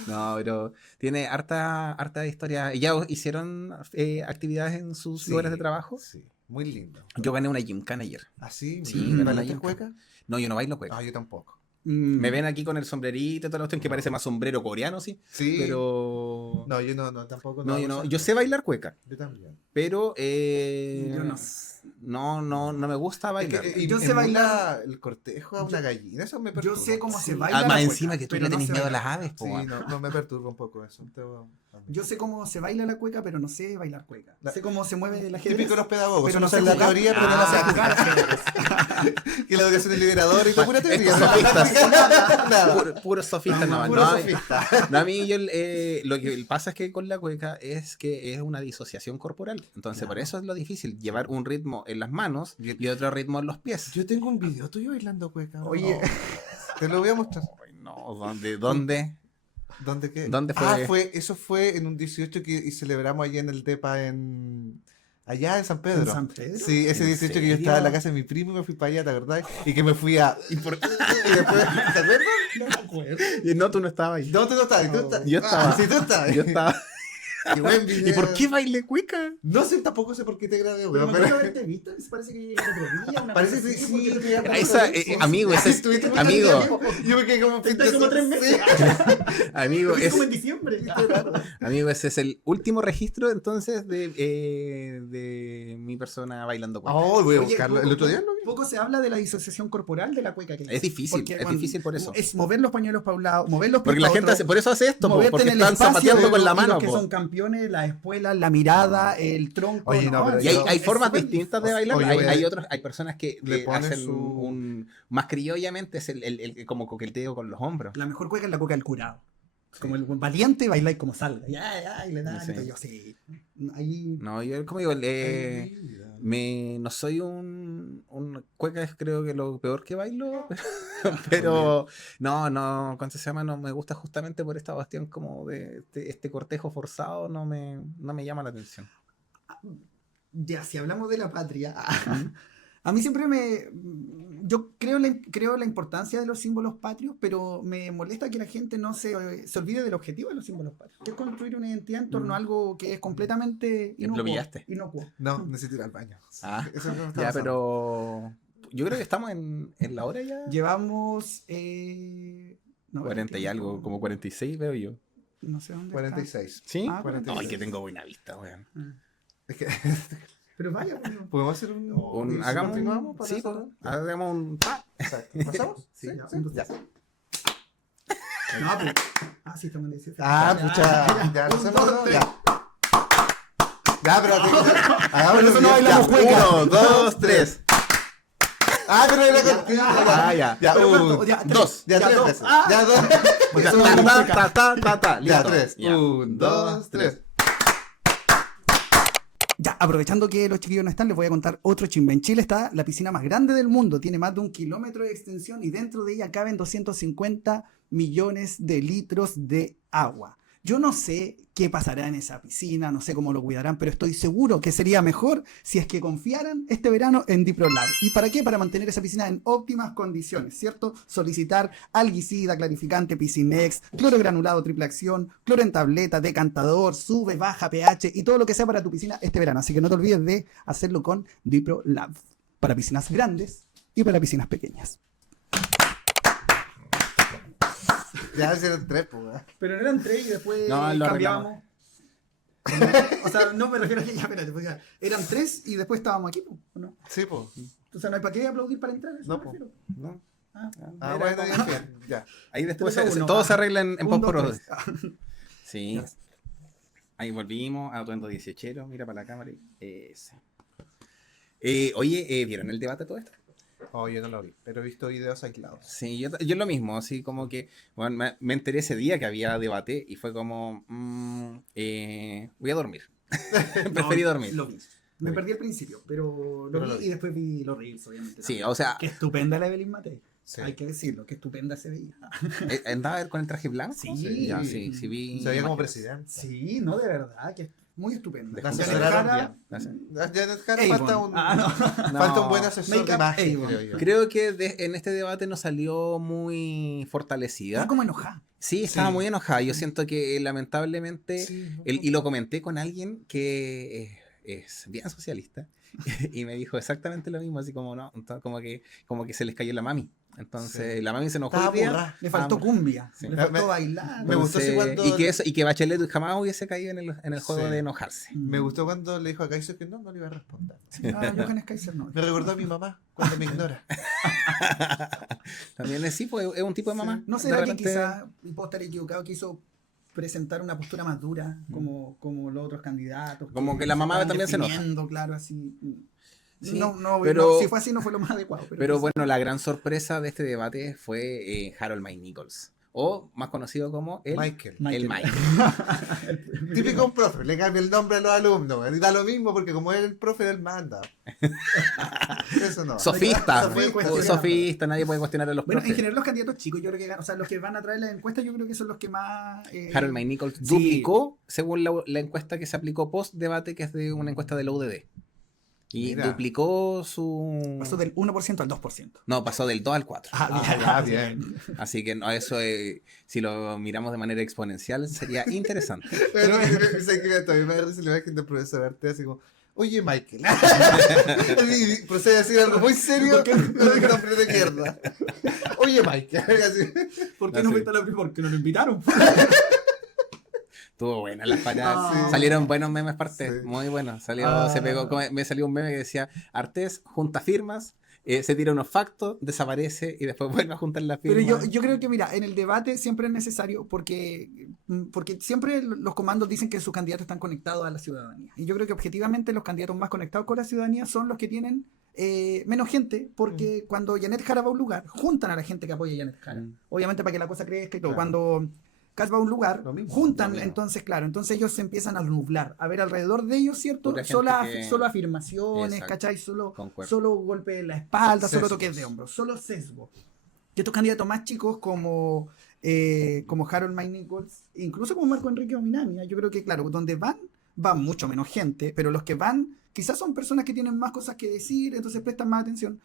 No, pero tiene harta historia. ¿Ya hicieron actividades en sus Sí, lugares de trabajo? Sí, muy lindo. Yo gané una gymkhana ayer. ¿Así? Sí, ¿Me la bailaste Yinka. cueca? No, yo no bailo cueca. Ah, yo tampoco. Me ven aquí con el sombrerito y toda la cuestión que parece más sombrero coreano, sí. Sí. Pero. No, yo no, tampoco. No, yo hago no. eso. Yo sé bailar cueca, Yo también. pero Yo no. no me gusta bailar. Yo sé bailar- el cortejo a una gallina, eso me Yo perturba. sé cómo se Sí. baila. Además, la cueca, encima que tú pero le no tenés sé miedo a bailar. las aves, po. Sí, no me perturba un poco eso. Yo sé cómo se baila la cueca, pero no sé bailar cueca. Sé cómo se mueve la gente. Típico de los pedagogos, Pero solo no sé saben la jugar. teoría, pero no la sé saben jugar. que la educación es liberadora y todo pura teoría. Estos no sofistas. practican nada. Puro sofista nomás. Puro No, sofista. no, a mí lo que pasa es que con la cueca es que es una disociación corporal. Entonces, por eso es lo difícil, llevar un ritmo en las manos y otro ritmo en los pies. Yo tengo un video tuyo bailando cueca. ¿no? Oye. Te lo voy a mostrar. Ay, no, ¿dónde? ¿Dónde qué? ¿Dónde fue? Eso fue en un 18 que y celebramos allá en el DEPA Allá en San Pedro. ¿En San Pedro? Sí, ese ¿En 18 que yo serio? estaba en la casa de mi primo y me fui para allá, ¿te acordás? Y que me fui a... Y después, ¿te acuerdas? No me acuerdo. No, tú no estabas ahí. No, tú no estabas. Tú estabas. Yo estaba. Sí, tú estabas. Yo estaba. Qué buen video. ¿Y por qué bailé cuica? No sé, tampoco sé por qué te grabé, Pero weón. me acuerdo haberte visto, parece que llegué otro día. Una Parece cosa que así, sí, porque tú que llegaste Esa, otro día. amigo, ese es, Estuviste mucho amigo, tiempo. Yo me quedé como... Estás como 3 meses. amigo, Es como en es, diciembre. amigo, ese es el último registro entonces de mi persona bailando cueca. Oh, voy a Oye, buscarlo. El otro día lo vi. Poco se habla de la disociación corporal de la cueca. Que Es difícil, porque, es bueno, difícil por eso. Es mover los pañuelos para un lado, mover los pies Porque la pa' gente otro, hace, por eso hace esto, po, moverte porque en el están espacio zapateando con la y mano. los que Po. son campeones, las espuelas, la mirada, el tronco. Oye, no, pero Y hay, yo- hay es formas súper distintas de difícil. bailar. Oye, Hay, voy a- hay otros, hay personas que le ponen hacen su- más criollamente es el como coqueteo con los hombros. La mejor cueca es la cueca del curado. Como el buen valiente bailáis como salga. Y le dan. Sí. Y yo sí. Ahí. No, yo como digo, Ay, no soy un cueca, es creo que lo peor que bailo, pero no, ¿cuánto se llama? No me gusta justamente por esta cuestión como de este cortejo forzado, no me llama la atención. Ya, si hablamos de la patria, a mí siempre yo creo la importancia de los símbolos patrios, pero me molesta que la gente no se olvide del objetivo de los símbolos patrios, que es construir una identidad en torno a algo que es completamente Lo pillaste. inocuo. No, necesito ir al baño. Ah, Eso es lo que está ya, pasando. pero yo creo que estamos en la hora ya. Llevamos... no, 40 y algo, tiempo. como 46 veo yo. No sé dónde 46. ¿Sí? Ah, 46. Ay, que tengo buena vista, weón. está. Ah. Es que, Pero vaya, pues, ¿podemos hacer un... si Hagamos continuamos para sí, eso? hagamos un... Exacto. ¿Pasamos? Sí, ya, sí, un, dos, ya. tres. No, pero... sí, estamos en 18. Ah, pucha. Ya, no Un, sé, dos, no, tres. ya. Ya, pero... Por eso no bailamos cueca. 1, 2, 3. pero era contigo. Ah, ya. Ya, Pero un, ¿cuánto? Ya, tres. dos. Ya, Ya, tres dos. veces. Ah. Ya, dos. Porque Ta, eso no bailamos ta, cueca. ta, Ya, listo. tres. Ya. 1, 2, 3. Ya, aprovechando que los chiquillos no están, les voy a contar otro chisme. En Chile está la piscina más grande del mundo, tiene más de 1 kilómetro de extensión y dentro de ella caben 250 millones de litros de agua. Yo no sé qué pasará en esa piscina, no sé cómo lo cuidarán, pero estoy seguro que sería mejor si es que confiaran este verano en DiproLab. ¿Y para qué? Para mantener esa piscina en óptimas condiciones, ¿cierto? Solicitar algicida, clarificante, Piscinex, cloro granulado triple acción, cloro en tableta, decantador, sube, baja pH y todo lo que sea para tu piscina este verano. Así que no te olvides de hacerlo con DiproLab. Para piscinas grandes y para piscinas pequeñas. Ya hicieron 3, pues. Pero no eran 3 y después No, lo cambiábamos. O sea, no me refiero a que ya, espérate, pues ya, eran 3 y después estábamos aquí, pues, ¿o no? Sí, pues. O sea, no hay para qué aplaudir para entrar. Eso No, me po. refiero. No. Ah, Ah, Mira, bueno, ya, bien. Ya. ahí después 3 a 1. todo se arregla en 1, 2, postproducción. 3. Sí. Ya. Ahí volvimos, atuendo 18, mira para la cámara. Ese. Oye, ¿vieron el debate de todo esto? Oh, yo no lo vi, pero he visto videos aislados. Sí, yo lo mismo, así como que, bueno, me enteré ese día que había debate y fue como, voy a dormir. Preferí No, dormir. Lo vi. Me perdí al principio, pero Pero lo lo vi vi. y después vi los reels, obviamente. Sí, también. o sea, Qué estupenda la Evelyn Matei. Sí. Hay que decirlo, qué estupenda se veía. ¿andaba a ver con el traje blanco? Sí. Ya, sí, vi. Se veía como imágenes. presidente. Sí, no, de verdad, que es muy estupenda. La Janet asesoraron Jara, bien. Janet Jara Avon. falta un, No, falta un buen asesor de Make-up imagen, Avon. creo yo. Creo que en este debate no salió muy Está fortalecida. como enojada. Sí, estaba Sí. muy enojada. Yo siento que lamentablemente, Sí, no, y lo comenté con alguien que es bien socialista y me dijo exactamente lo mismo, así como no, entonces, como que se les cayó la mami. Entonces Sí. la mami se enojó Estaba hoy día. borrada. Le faltó cumbia, Sí. le faltó Me- bailar. me gustó así Entonces, cuando- y que Bachelet jamás hubiese caído en el juego Sí. de enojarse. Me gustó cuando le dijo a Kaiser que no le iba a responder. Johannes Kaiser no. Me recordó a mi mamá cuando me ignora. También sí, pues es un tipo de mamá. ¿No De será que repente- quizás, y puedo estar equivocado, quiso presentar una postura más dura como los otros candidatos? Como que la mamá estaban también se enoja. definiendo, claro, así. Sí, No, pero- si fue así no fue lo más adecuado. Pero quizás- bueno, la gran sorpresa de este debate fue Harold Mike Nichols. o más conocido como el Michael. El Mike. Típico un profe, le cambia el nombre a los alumnos, y da lo mismo porque como es el profe, él manda. Eso no. Sofista, No se puede cuestionar. sofista, nadie puede cuestionar a los Bueno, en profes. general los candidatos chicos, yo creo que, o sea, los que van a traer las encuestas, yo creo que son los que más... Harold May Nichols sí. duplicó, según la encuesta que se aplicó post debate, que es de una encuesta de la UDD. Y Mira. duplicó su... Pasó del 1% al 2%. No, pasó del 2 al 4. Ah, bien. Así que no, eso si lo miramos de manera exponencial sería interesante. Pero sé que todavía me da risa la imagen del profesor Arte así como, oye Michael. Y procede a decir algo muy serio, pero de nombre de mierda. Oye Michael. Así. ¿Por qué Ah, no sí. fuiste a la primera? Porque no lo invitaron. Estuvo buena las paradas. Sí. Salieron buenos memes parte, Sí. muy buenos. Se pegó, me salió un meme que decía, Artés junta firmas, se tira unos factos, desaparece y después vuelve a juntar las Pero firmas. yo creo que, mira, en el debate siempre es necesario porque siempre los comandos dicen que sus candidatos están conectados a la ciudadanía. Y yo creo que objetivamente los candidatos más conectados con la ciudadanía son los que tienen menos gente, porque cuando Janet Jara va a un lugar, juntan a la gente que apoya a Janet Jara. Obviamente para que la cosa crezca y todo. Claro. Cuando Kass va a un lugar, Lo mismo, juntan, lo mismo. entonces, claro, entonces ellos se empiezan a nublar, a ver alrededor de ellos, ¿cierto? Pura gente Solo que- afirmaciones, Exacto. ¿cachai? Solo Concuerdo. golpe en la espalda, solo Sesgos. toques de hombros, solo sesgo. Y estos candidatos más chicos como Harold May Nichols, incluso como Marco Enrique Ominami, yo creo que, claro, donde va mucho menos gente, pero los que van quizás son personas que tienen más cosas que decir, entonces prestan más atención.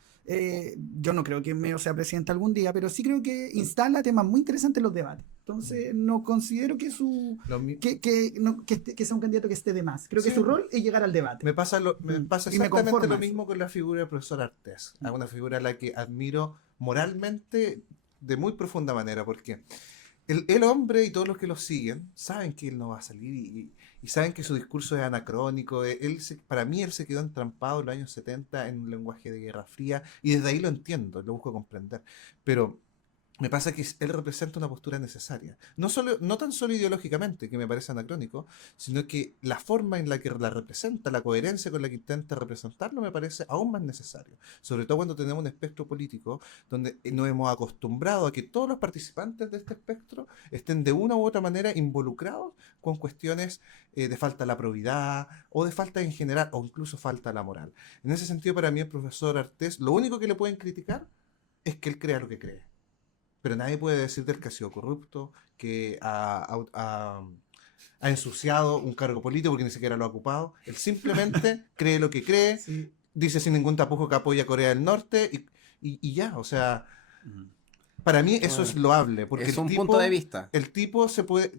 Yo no creo que Meo sea presidente algún día, pero sí creo que instala temas muy interesantes en los debates. Entonces no considero que Lo mi- que sea un candidato que esté de más. Creo que Sí. su rol es llegar al debate. Me pasa Y me exactamente conforma lo eso. mismo con la figura del profesor Artés. Una figura a la que admiro moralmente de muy profunda manera, porque el hombre y todos los que lo siguen saben que él no va a salir y saben que su discurso es anacrónico. Para mí él se quedó entrampado en los años 70 en un lenguaje de Guerra Fría y desde ahí lo entiendo, lo busco comprender. Pero me pasa que él representa una postura necesaria. No tan solo ideológicamente, que me parece anacrónico, sino que la forma en la que la representa, la coherencia con la que intenta representarlo, me parece aún más necesario. Sobre todo cuando tenemos un espectro político donde nos hemos acostumbrado a que todos los participantes de este espectro estén de una u otra manera involucrados con cuestiones de falta a la probidad o de falta en general, o incluso falta a la moral. En ese sentido, para mí, el profesor Artés, lo único que le pueden criticar es que él crea lo que cree. Pero nadie puede decir del que ha sido corrupto, que ha ensuciado un cargo político porque ni siquiera lo ha ocupado. Él simplemente cree lo que cree, Sí. dice sin ningún tapujo que apoya a Corea del Norte y ya, o sea, para mí eso es loable. Porque Es el un tipo, punto de vista. El tipo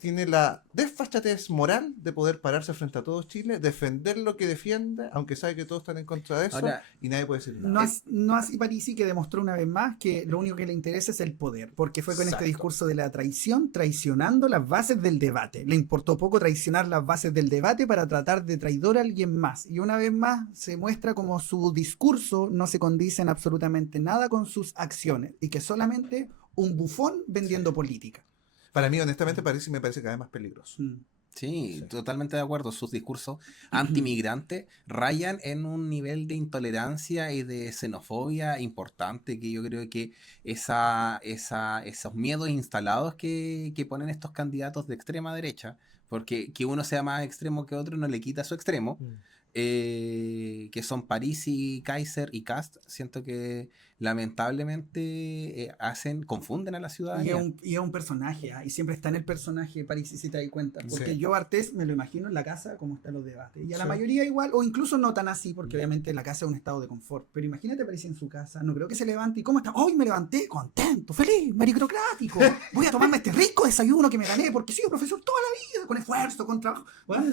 tiene la desfachatez moral de poder pararse frente a todo Chile, defender lo que defiende, aunque sabe que todos están en contra de eso, Ahora, y nadie puede decir No, nada. no así Parisi, que demostró una vez más que lo único que le interesa es el poder, porque fue con Exacto. este discurso de la traición, traicionando las bases del debate. Le importó poco traicionar las bases del debate para tratar de traidor a alguien más. Y una vez más se muestra como su discurso no se condice en absolutamente nada con sus acciones y que solamente un bufón vendiendo política. Para mí, honestamente, me parece cada vez más peligroso. Sí, Sí. totalmente de acuerdo. Sus discursos antimigrantes rayan en un nivel de intolerancia y de xenofobia importante, que yo creo que esos miedos instalados que ponen estos candidatos de extrema derecha, porque que uno sea más extremo que otro no le quita su extremo, que son Parisi, Kaiser y Kast, siento que lamentablemente confunden a la Y ciudadanía. es un personaje, y siempre está en el personaje Parisi, si te das cuenta. Porque Sí. yo Artés me lo imagino en la casa como están los debates. Y a la Sí. mayoría igual, o incluso no tan así, porque obviamente la casa es un estado de confort. Pero imagínate Parisi en su casa, no creo que se levante y ¿cómo está? Hoy me levanté contento, feliz, meritocrático. Voy a tomarme este rico desayuno que me gané porque soy profesor toda la vida, con esfuerzo, con trabajo. Bueno,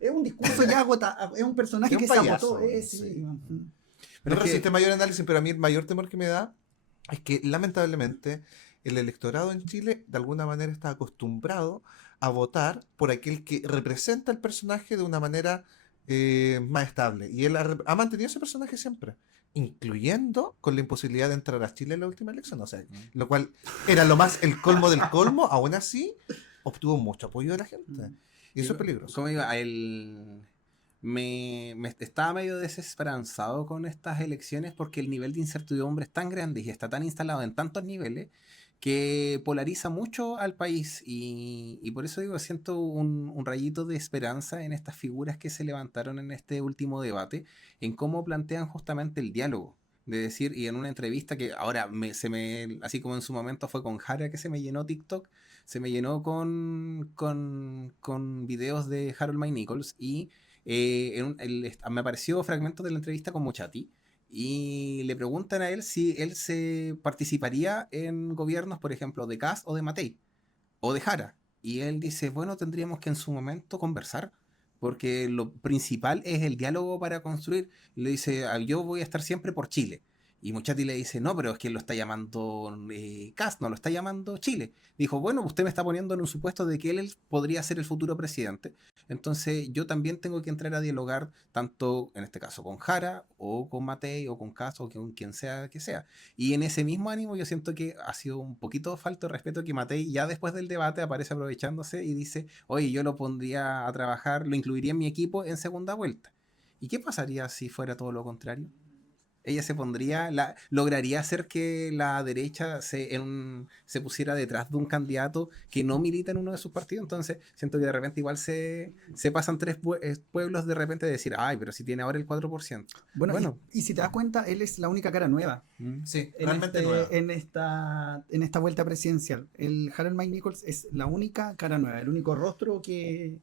es un discurso ya agotado, es un personaje Es un que se payaso, agotó. sí. Sí. No es que- resiste mayor análisis, pero a mí el mayor temor que me da es que lamentablemente el electorado en Chile de alguna manera está acostumbrado a votar por aquel que representa el personaje de una manera más estable. Y él ha mantenido ese personaje siempre, incluyendo con la imposibilidad de entrar a Chile en la última elección. O sea, lo cual era el colmo del colmo, aún así obtuvo mucho apoyo de la gente. Y eso es peligroso. Como digo, me estaba medio desesperanzado con estas elecciones porque el nivel de incertidumbre es tan grande y está tan instalado en tantos niveles que polariza mucho al país y por eso digo, siento un rayito de esperanza en estas figuras que se levantaron en este último debate, en cómo plantean justamente el diálogo. De decir, y en una entrevista que ahora así como en su momento fue con Jara que se me llenó TikTok, se me llenó con videos de Harold May Nichols y me apareció fragmentos de la entrevista con Mochati y le preguntan a él si él se participaría en gobiernos, por ejemplo, de Kast o de Matei o de Jara. Y él dice, bueno, tendríamos que en su momento conversar, porque lo principal es el diálogo para construir. Y le dice, yo voy a estar siempre por Chile. Y Mochati le dice, no, pero es que lo está llamando Kast, no lo está llamando Chile. Dijo, bueno, usted me está poniendo en un supuesto de que él podría ser el futuro presidente. Entonces yo también tengo que entrar a dialogar, tanto en este caso con Jara, o con Matei, o con Kast, o con quien sea que sea. Y en ese mismo ánimo yo siento que ha sido un poquito falta de respeto que Matei ya después del debate aparece aprovechándose y dice, oye, yo lo pondría a trabajar, lo incluiría en mi equipo en segunda vuelta. ¿Y qué pasaría si fuera todo lo contrario? Ella lograría hacer que la derecha se pusiera detrás de un candidato que no milita en uno de sus partidos. Entonces siento que de repente igual se pasan tres pueblos de repente de decir, ay, pero si tiene ahora el 4%. Bueno, y si te das cuenta, él es la única cara nueva Sí, en, realmente nueva. en esta vuelta presidencial. El Harold Mike Nichols es la única cara nueva, el único rostro que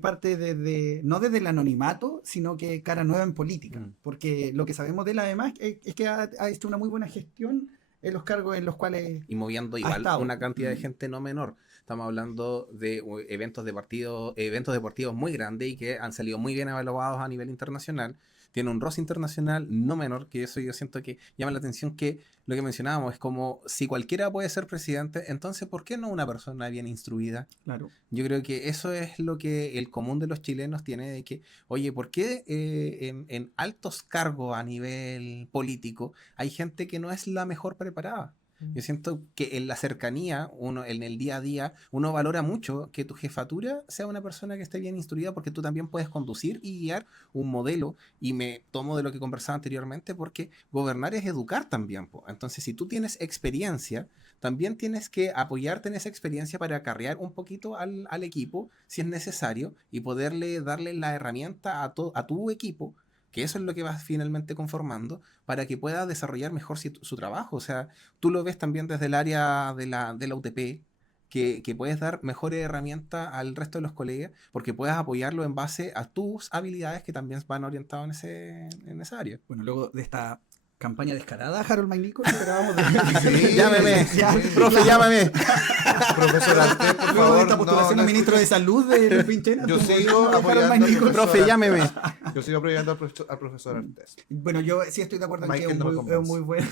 parte no desde el anonimato, sino que cara nueva en política. Porque lo que sabemos de él además es que ha hecho una muy buena gestión en los cargos en los cuales y moviendo ha igual estado. una cantidad de gente no menor. Estamos hablando de eventos deportivos muy grandes y que han salido muy bien evaluados a nivel internacional. Tiene un roce internacional no menor, que eso yo siento que llama la atención, que lo que mencionábamos es como si cualquiera puede ser presidente, entonces ¿por qué no una persona bien instruida? Claro. Yo creo que eso es lo que el común de los chilenos tiene, de que, oye, ¿por qué en altos cargos a nivel político hay gente que no es la mejor preparada? Yo siento que en la cercanía, en el día a día, uno valora mucho que tu jefatura sea una persona que esté bien instruida, porque tú también puedes conducir y guiar un modelo, y me tomo de lo que conversaba anteriormente, porque gobernar es educar también, po. Entonces, si tú tienes experiencia, también tienes que apoyarte en esa experiencia para acarrear un poquito al equipo, si es necesario, y poderle darle la herramienta a tu equipo, que eso es lo que vas finalmente conformando, para que pueda desarrollar mejor su trabajo. O sea, tú lo ves también desde el área de la UTP, que puedes dar mejores herramientas al resto de los colegas, porque puedes apoyarlo en base a tus habilidades que también van orientadas en esa área. Bueno, luego de esta campaña descarada, Harold Mike Nichols, esperábamos de... Sí, Llámeme, Ya, profe, claro. llámame. Profesor Artés, por Luego de favor. esta postulación no a ministro de Salud de Pinchena. Yo tú sigo Harold apoyando Mike al Nichols. Profe, llámeme. Yo sigo apoyando al profesor Artés. Bueno, yo sí estoy de acuerdo en que Michael es no me es convence. muy buen,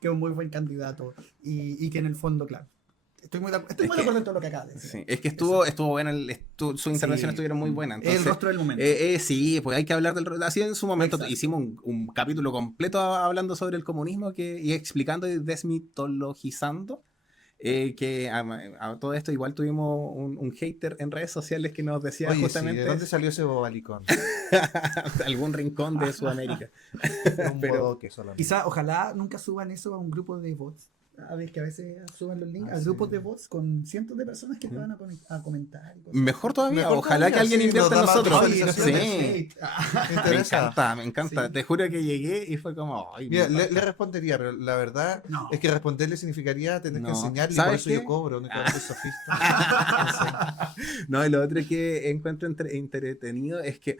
que es un muy buen candidato y que en el fondo, claro, estoy muy de acuerdo en todo lo que acaba de decir. Sí, es que estuvo bueno, sus intervenciones Sí. estuvieron muy buenas. El Entonces, rostro del momento. sí, pues hay que hablar así en su momento Exacto. hicimos un capítulo completo hablando sobre el comunismo y explicando y desmitologizando. Que a todo esto igual tuvimos un hater en redes sociales que nos decía Oye, sí, justamente ¿de dónde salió ese bobalicón? algún rincón de Sudamérica. Es un Pero- bodoque solamente. Quizá, ojalá nunca suban eso a un grupo de bots. A ver, que a veces suban los links Ah, a sí. grupos de bots con cientos de personas que te van a comentar. Y cosas Mejor todavía, Mejor ojalá todavía, que alguien sí, invierta en nos da más nosotros. visualizaciones. Sí. ¿Te Me interesa? me encanta. Sí. Te juro que llegué y fue como, ay, Mira, me le encanta. respondería, pero la verdad No. es que responderle significaría tener que No. enseñarle, y ¿Sabes por eso qué? yo cobro, no soy sofista. No, y lo otro que encuentro entretenido es que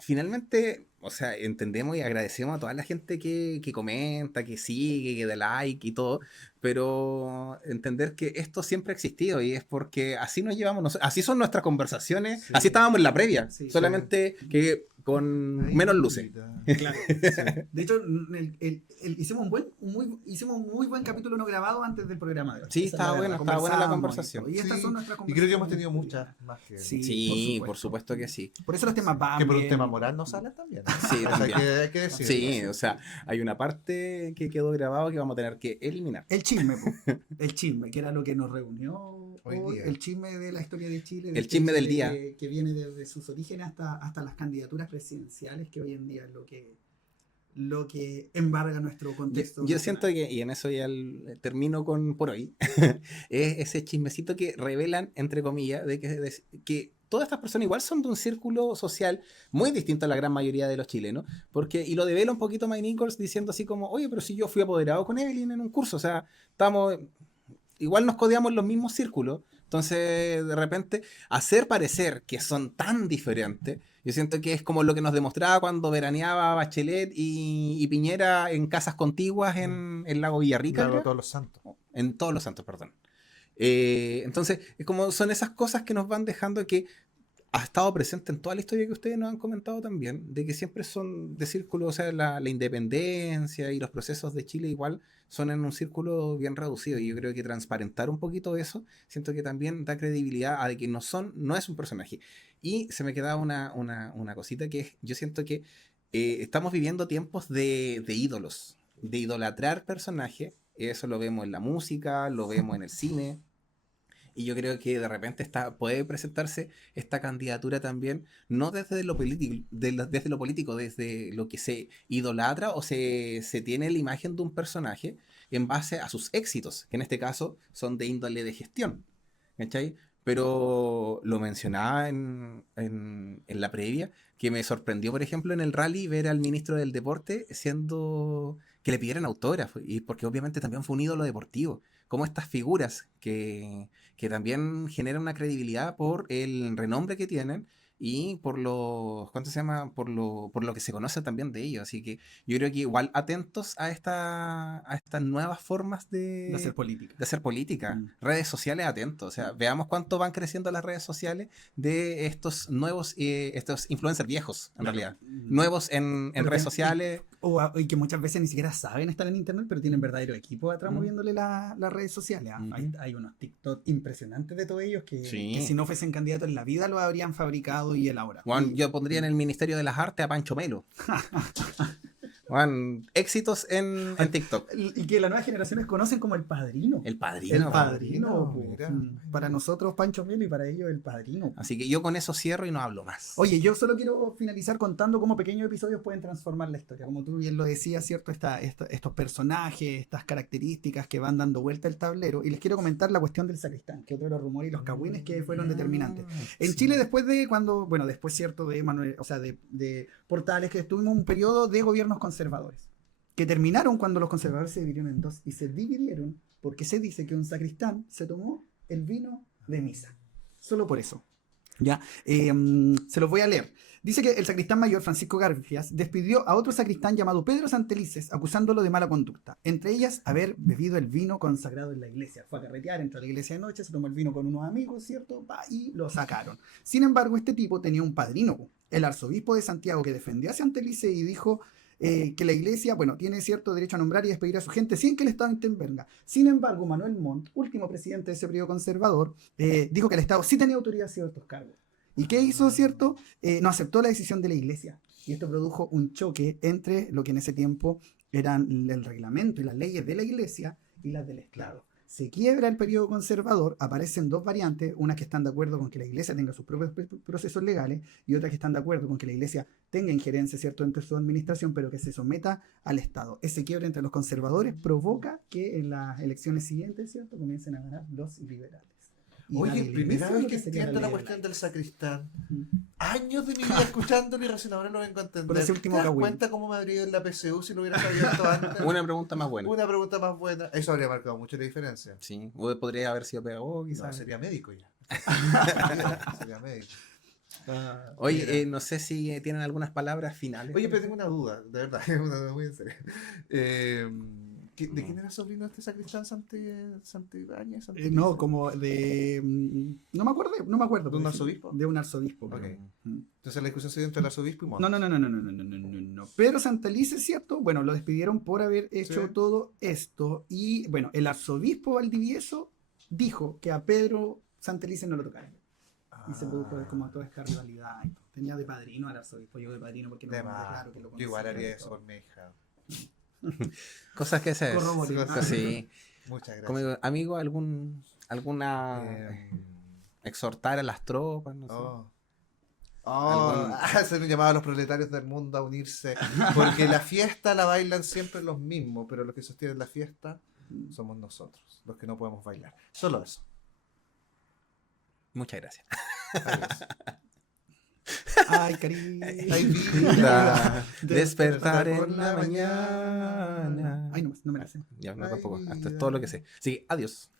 finalmente, o sea, entendemos y agradecemos a toda la gente que comenta, que sigue, que da like y todo, pero entender que esto siempre ha existido y es porque así nos llevamos, así son nuestras conversaciones, Sí. así estábamos en la previa, Sí. solamente que con Ay, menos luces. vida. Claro. De hecho, hicimos un muy buen capítulo no grabado antes del programa de hoy. Sí, Esa es estaba la bueno, verdad. estaba buena la Conversábamos conversación. Y todo. Y estas Sí, son nuestras Y conversaciones. creo que hemos tenido muchas más que... Sí. Sí, por por supuesto que sí. Por eso los temas van Que por un bien. tema moral no salen también. Sí, O sea, también. hay que decirlo. Sí, o sea, hay una parte que quedó grabado que vamos a tener que eliminar. El chisme, po. El chisme, que era lo que nos reunió Hoy hoy, día. el chisme de la historia de Chile. El chisme del día. Que viene desde sus orígenes hasta las candidaturas presidenciales, que hoy en día es lo que embarga nuestro contexto. Yo siento que, y en eso ya termino por hoy, es ese chismecito que revelan, entre comillas, que todas estas personas igual son de un círculo social muy distinto a la gran mayoría de los chilenos, y lo devela un poquito Mike Nichols diciendo así como, oye, pero si yo fui apoderado con Evelyn en un curso, o sea, igual nos codeamos en los mismos círculos. Entonces, de repente, hacer parecer que son tan diferentes, yo siento que es como lo que nos demostraba cuando veraneaba Bachelet y Piñera en casas contiguas en el lago Villarrica. Lago Todos los Santos. En Todos los Santos, perdón. Entonces, es como son esas cosas que nos van dejando que ha estado presente en toda la historia que ustedes nos han comentado también, de que siempre son de círculo, o sea, la independencia y los procesos de Chile igual son en un círculo bien reducido, y yo creo que transparentar un poquito eso, siento que también da credibilidad a de que no es un personaje. Y se me queda una cosita que es, yo siento que estamos viviendo tiempos de ídolos, de idolatrar personajes, eso lo vemos en la música, lo vemos en el cine. Y yo creo que de repente puede presentarse esta candidatura también, no desde lo político, desde lo político, desde lo que se idolatra o se tiene la imagen de un personaje en base a sus éxitos, que en este caso son de índole de gestión. ¿Cachai? Pero lo mencionaba en la previa, que me sorprendió, por ejemplo, en el rally ver al ministro del Deporte que le pidieran autógrafo, y porque obviamente también fue un ídolo deportivo. Como estas figuras que también generan una credibilidad por el renombre que tienen y por ¿cuánto se llama? Por lo que se conoce también de ellos. Así que yo creo que igual atentos a estas nuevas formas de hacer política. De hacer política. Redes sociales, atentos. O sea, veamos cuánto van creciendo las redes sociales de estos nuevos, estos influencers viejos, en realidad. Nuevos en redes sociales. Y que muchas veces ni siquiera saben estar en internet, pero tienen verdadero equipo atrás moviéndole las redes sociales. Hay unos TikTok impresionantes de todos ellos que si no fuesen candidatos en la vida lo habrían fabricado y elaborado. Juan, yo pondría en el Ministerio de las Artes a Pancho Melo. Juan, éxitos en TikTok. Y que las nuevas generaciones conocen como el padrino. El padrino. El padrino. Para nosotros Pancho Melo y para ellos el padrino. Así que yo con eso cierro y no hablo más. Oye, yo solo quiero finalizar contando cómo pequeños episodios pueden transformar la historia. Como tú bien lo decías, ¿cierto? Estos personajes, estas características que van dando vuelta al tablero. Y les quiero comentar la cuestión del sacristán, que otro de los rumores y los cagüines que fueron determinantes. En Chile, después, ¿cierto? De Manuel, o sea, de Portales, que tuvimos un periodo de gobiernos conservadores, que terminaron cuando los conservadores se dividieron en dos, y se dividieron porque se dice que un sacristán se tomó el vino de misa. Solo por eso. ¿Ya? Se los voy a leer. Dice que el sacristán mayor, Francisco Garfias, despidió a otro sacristán llamado Pedro Santelices, acusándolo de mala conducta. Entre ellas, haber bebido el vino consagrado en la iglesia. Fue a carretear, entró a la iglesia de noche, se tomó el vino con unos amigos, ¿cierto? Y lo sacaron. Sin embargo, este tipo tenía un padrino, el arzobispo de Santiago, que defendió a Santelices y dijo que la iglesia, tiene cierto derecho a nombrar y despedir a su gente sin que el Estado intervenga. Sin embargo, Manuel Montt, último presidente de ese periodo conservador, dijo que el Estado sí tenía autoridad a ciertos cargos. ¿Y qué hizo, cierto? No aceptó la decisión de la iglesia. Y esto produjo un choque entre lo que en ese tiempo eran el reglamento y las leyes de la iglesia y las del Estado. Se quiebra el periodo conservador, aparecen dos variantes, unas que están de acuerdo con que la iglesia tenga sus propios procesos legales y otras que están de acuerdo con que la iglesia tenga injerencia, ¿cierto?, entre su administración, pero que se someta al Estado. Ese quiebre entre los conservadores provoca que en las elecciones siguientes, ¿cierto?, comiencen a ganar los liberales. Oye, primera vez que entiendo la cuestión del sacristán. Años de mi vida escuchándolo y recién ahora lo vengo a entender. Por ese último ¿Te das cagüín. cuenta cómo me habría ido en la PSU si lo hubiera sabido esto antes? Una pregunta más buena. Una pregunta más buena. Eso habría marcado mucho la diferencia. Sí, podría haber sido pedagogo, quizás. No, sería médico ya. Sería médico. Oye, no sé si tienen algunas palabras finales. Oye, pero tengo una duda, de verdad, una duda muy en serio. ¿De quién era sobrino este sacristán Santibáñez? No, como de... No me acuerdo. ¿De un arzobispo? De un arzobispo. Okay. Entonces la discusión se dio entre el arzobispo y Montt. No. Pedro Santelices, ¿cierto? Lo despidieron por haber hecho todo esto. Y, el arzobispo Valdivieso dijo que a Pedro Santelices no lo tocaran. Y se produjo como toda esta rivalidad. Tenía de padrino al arzobispo, yo de padrino porque no me claro que lo conocía. Igual haría eso por mi hija. Cosas que haces. Sí. Muchas gracias. Como, amigo, alguna exhortar a las tropas, no sé. Oh, hacer un llamado a los proletarios del mundo a unirse, porque la fiesta la bailan siempre los mismos, pero los que sostienen la fiesta somos nosotros, los que no podemos bailar. Solo eso. Muchas gracias. Adiós. Ay, cariño. Ay, vida. Despertar en la mañana. Ay, no me la sé. Ya, no, Ay, tampoco. Hasta es vida. todo lo que sé. Así que, adiós.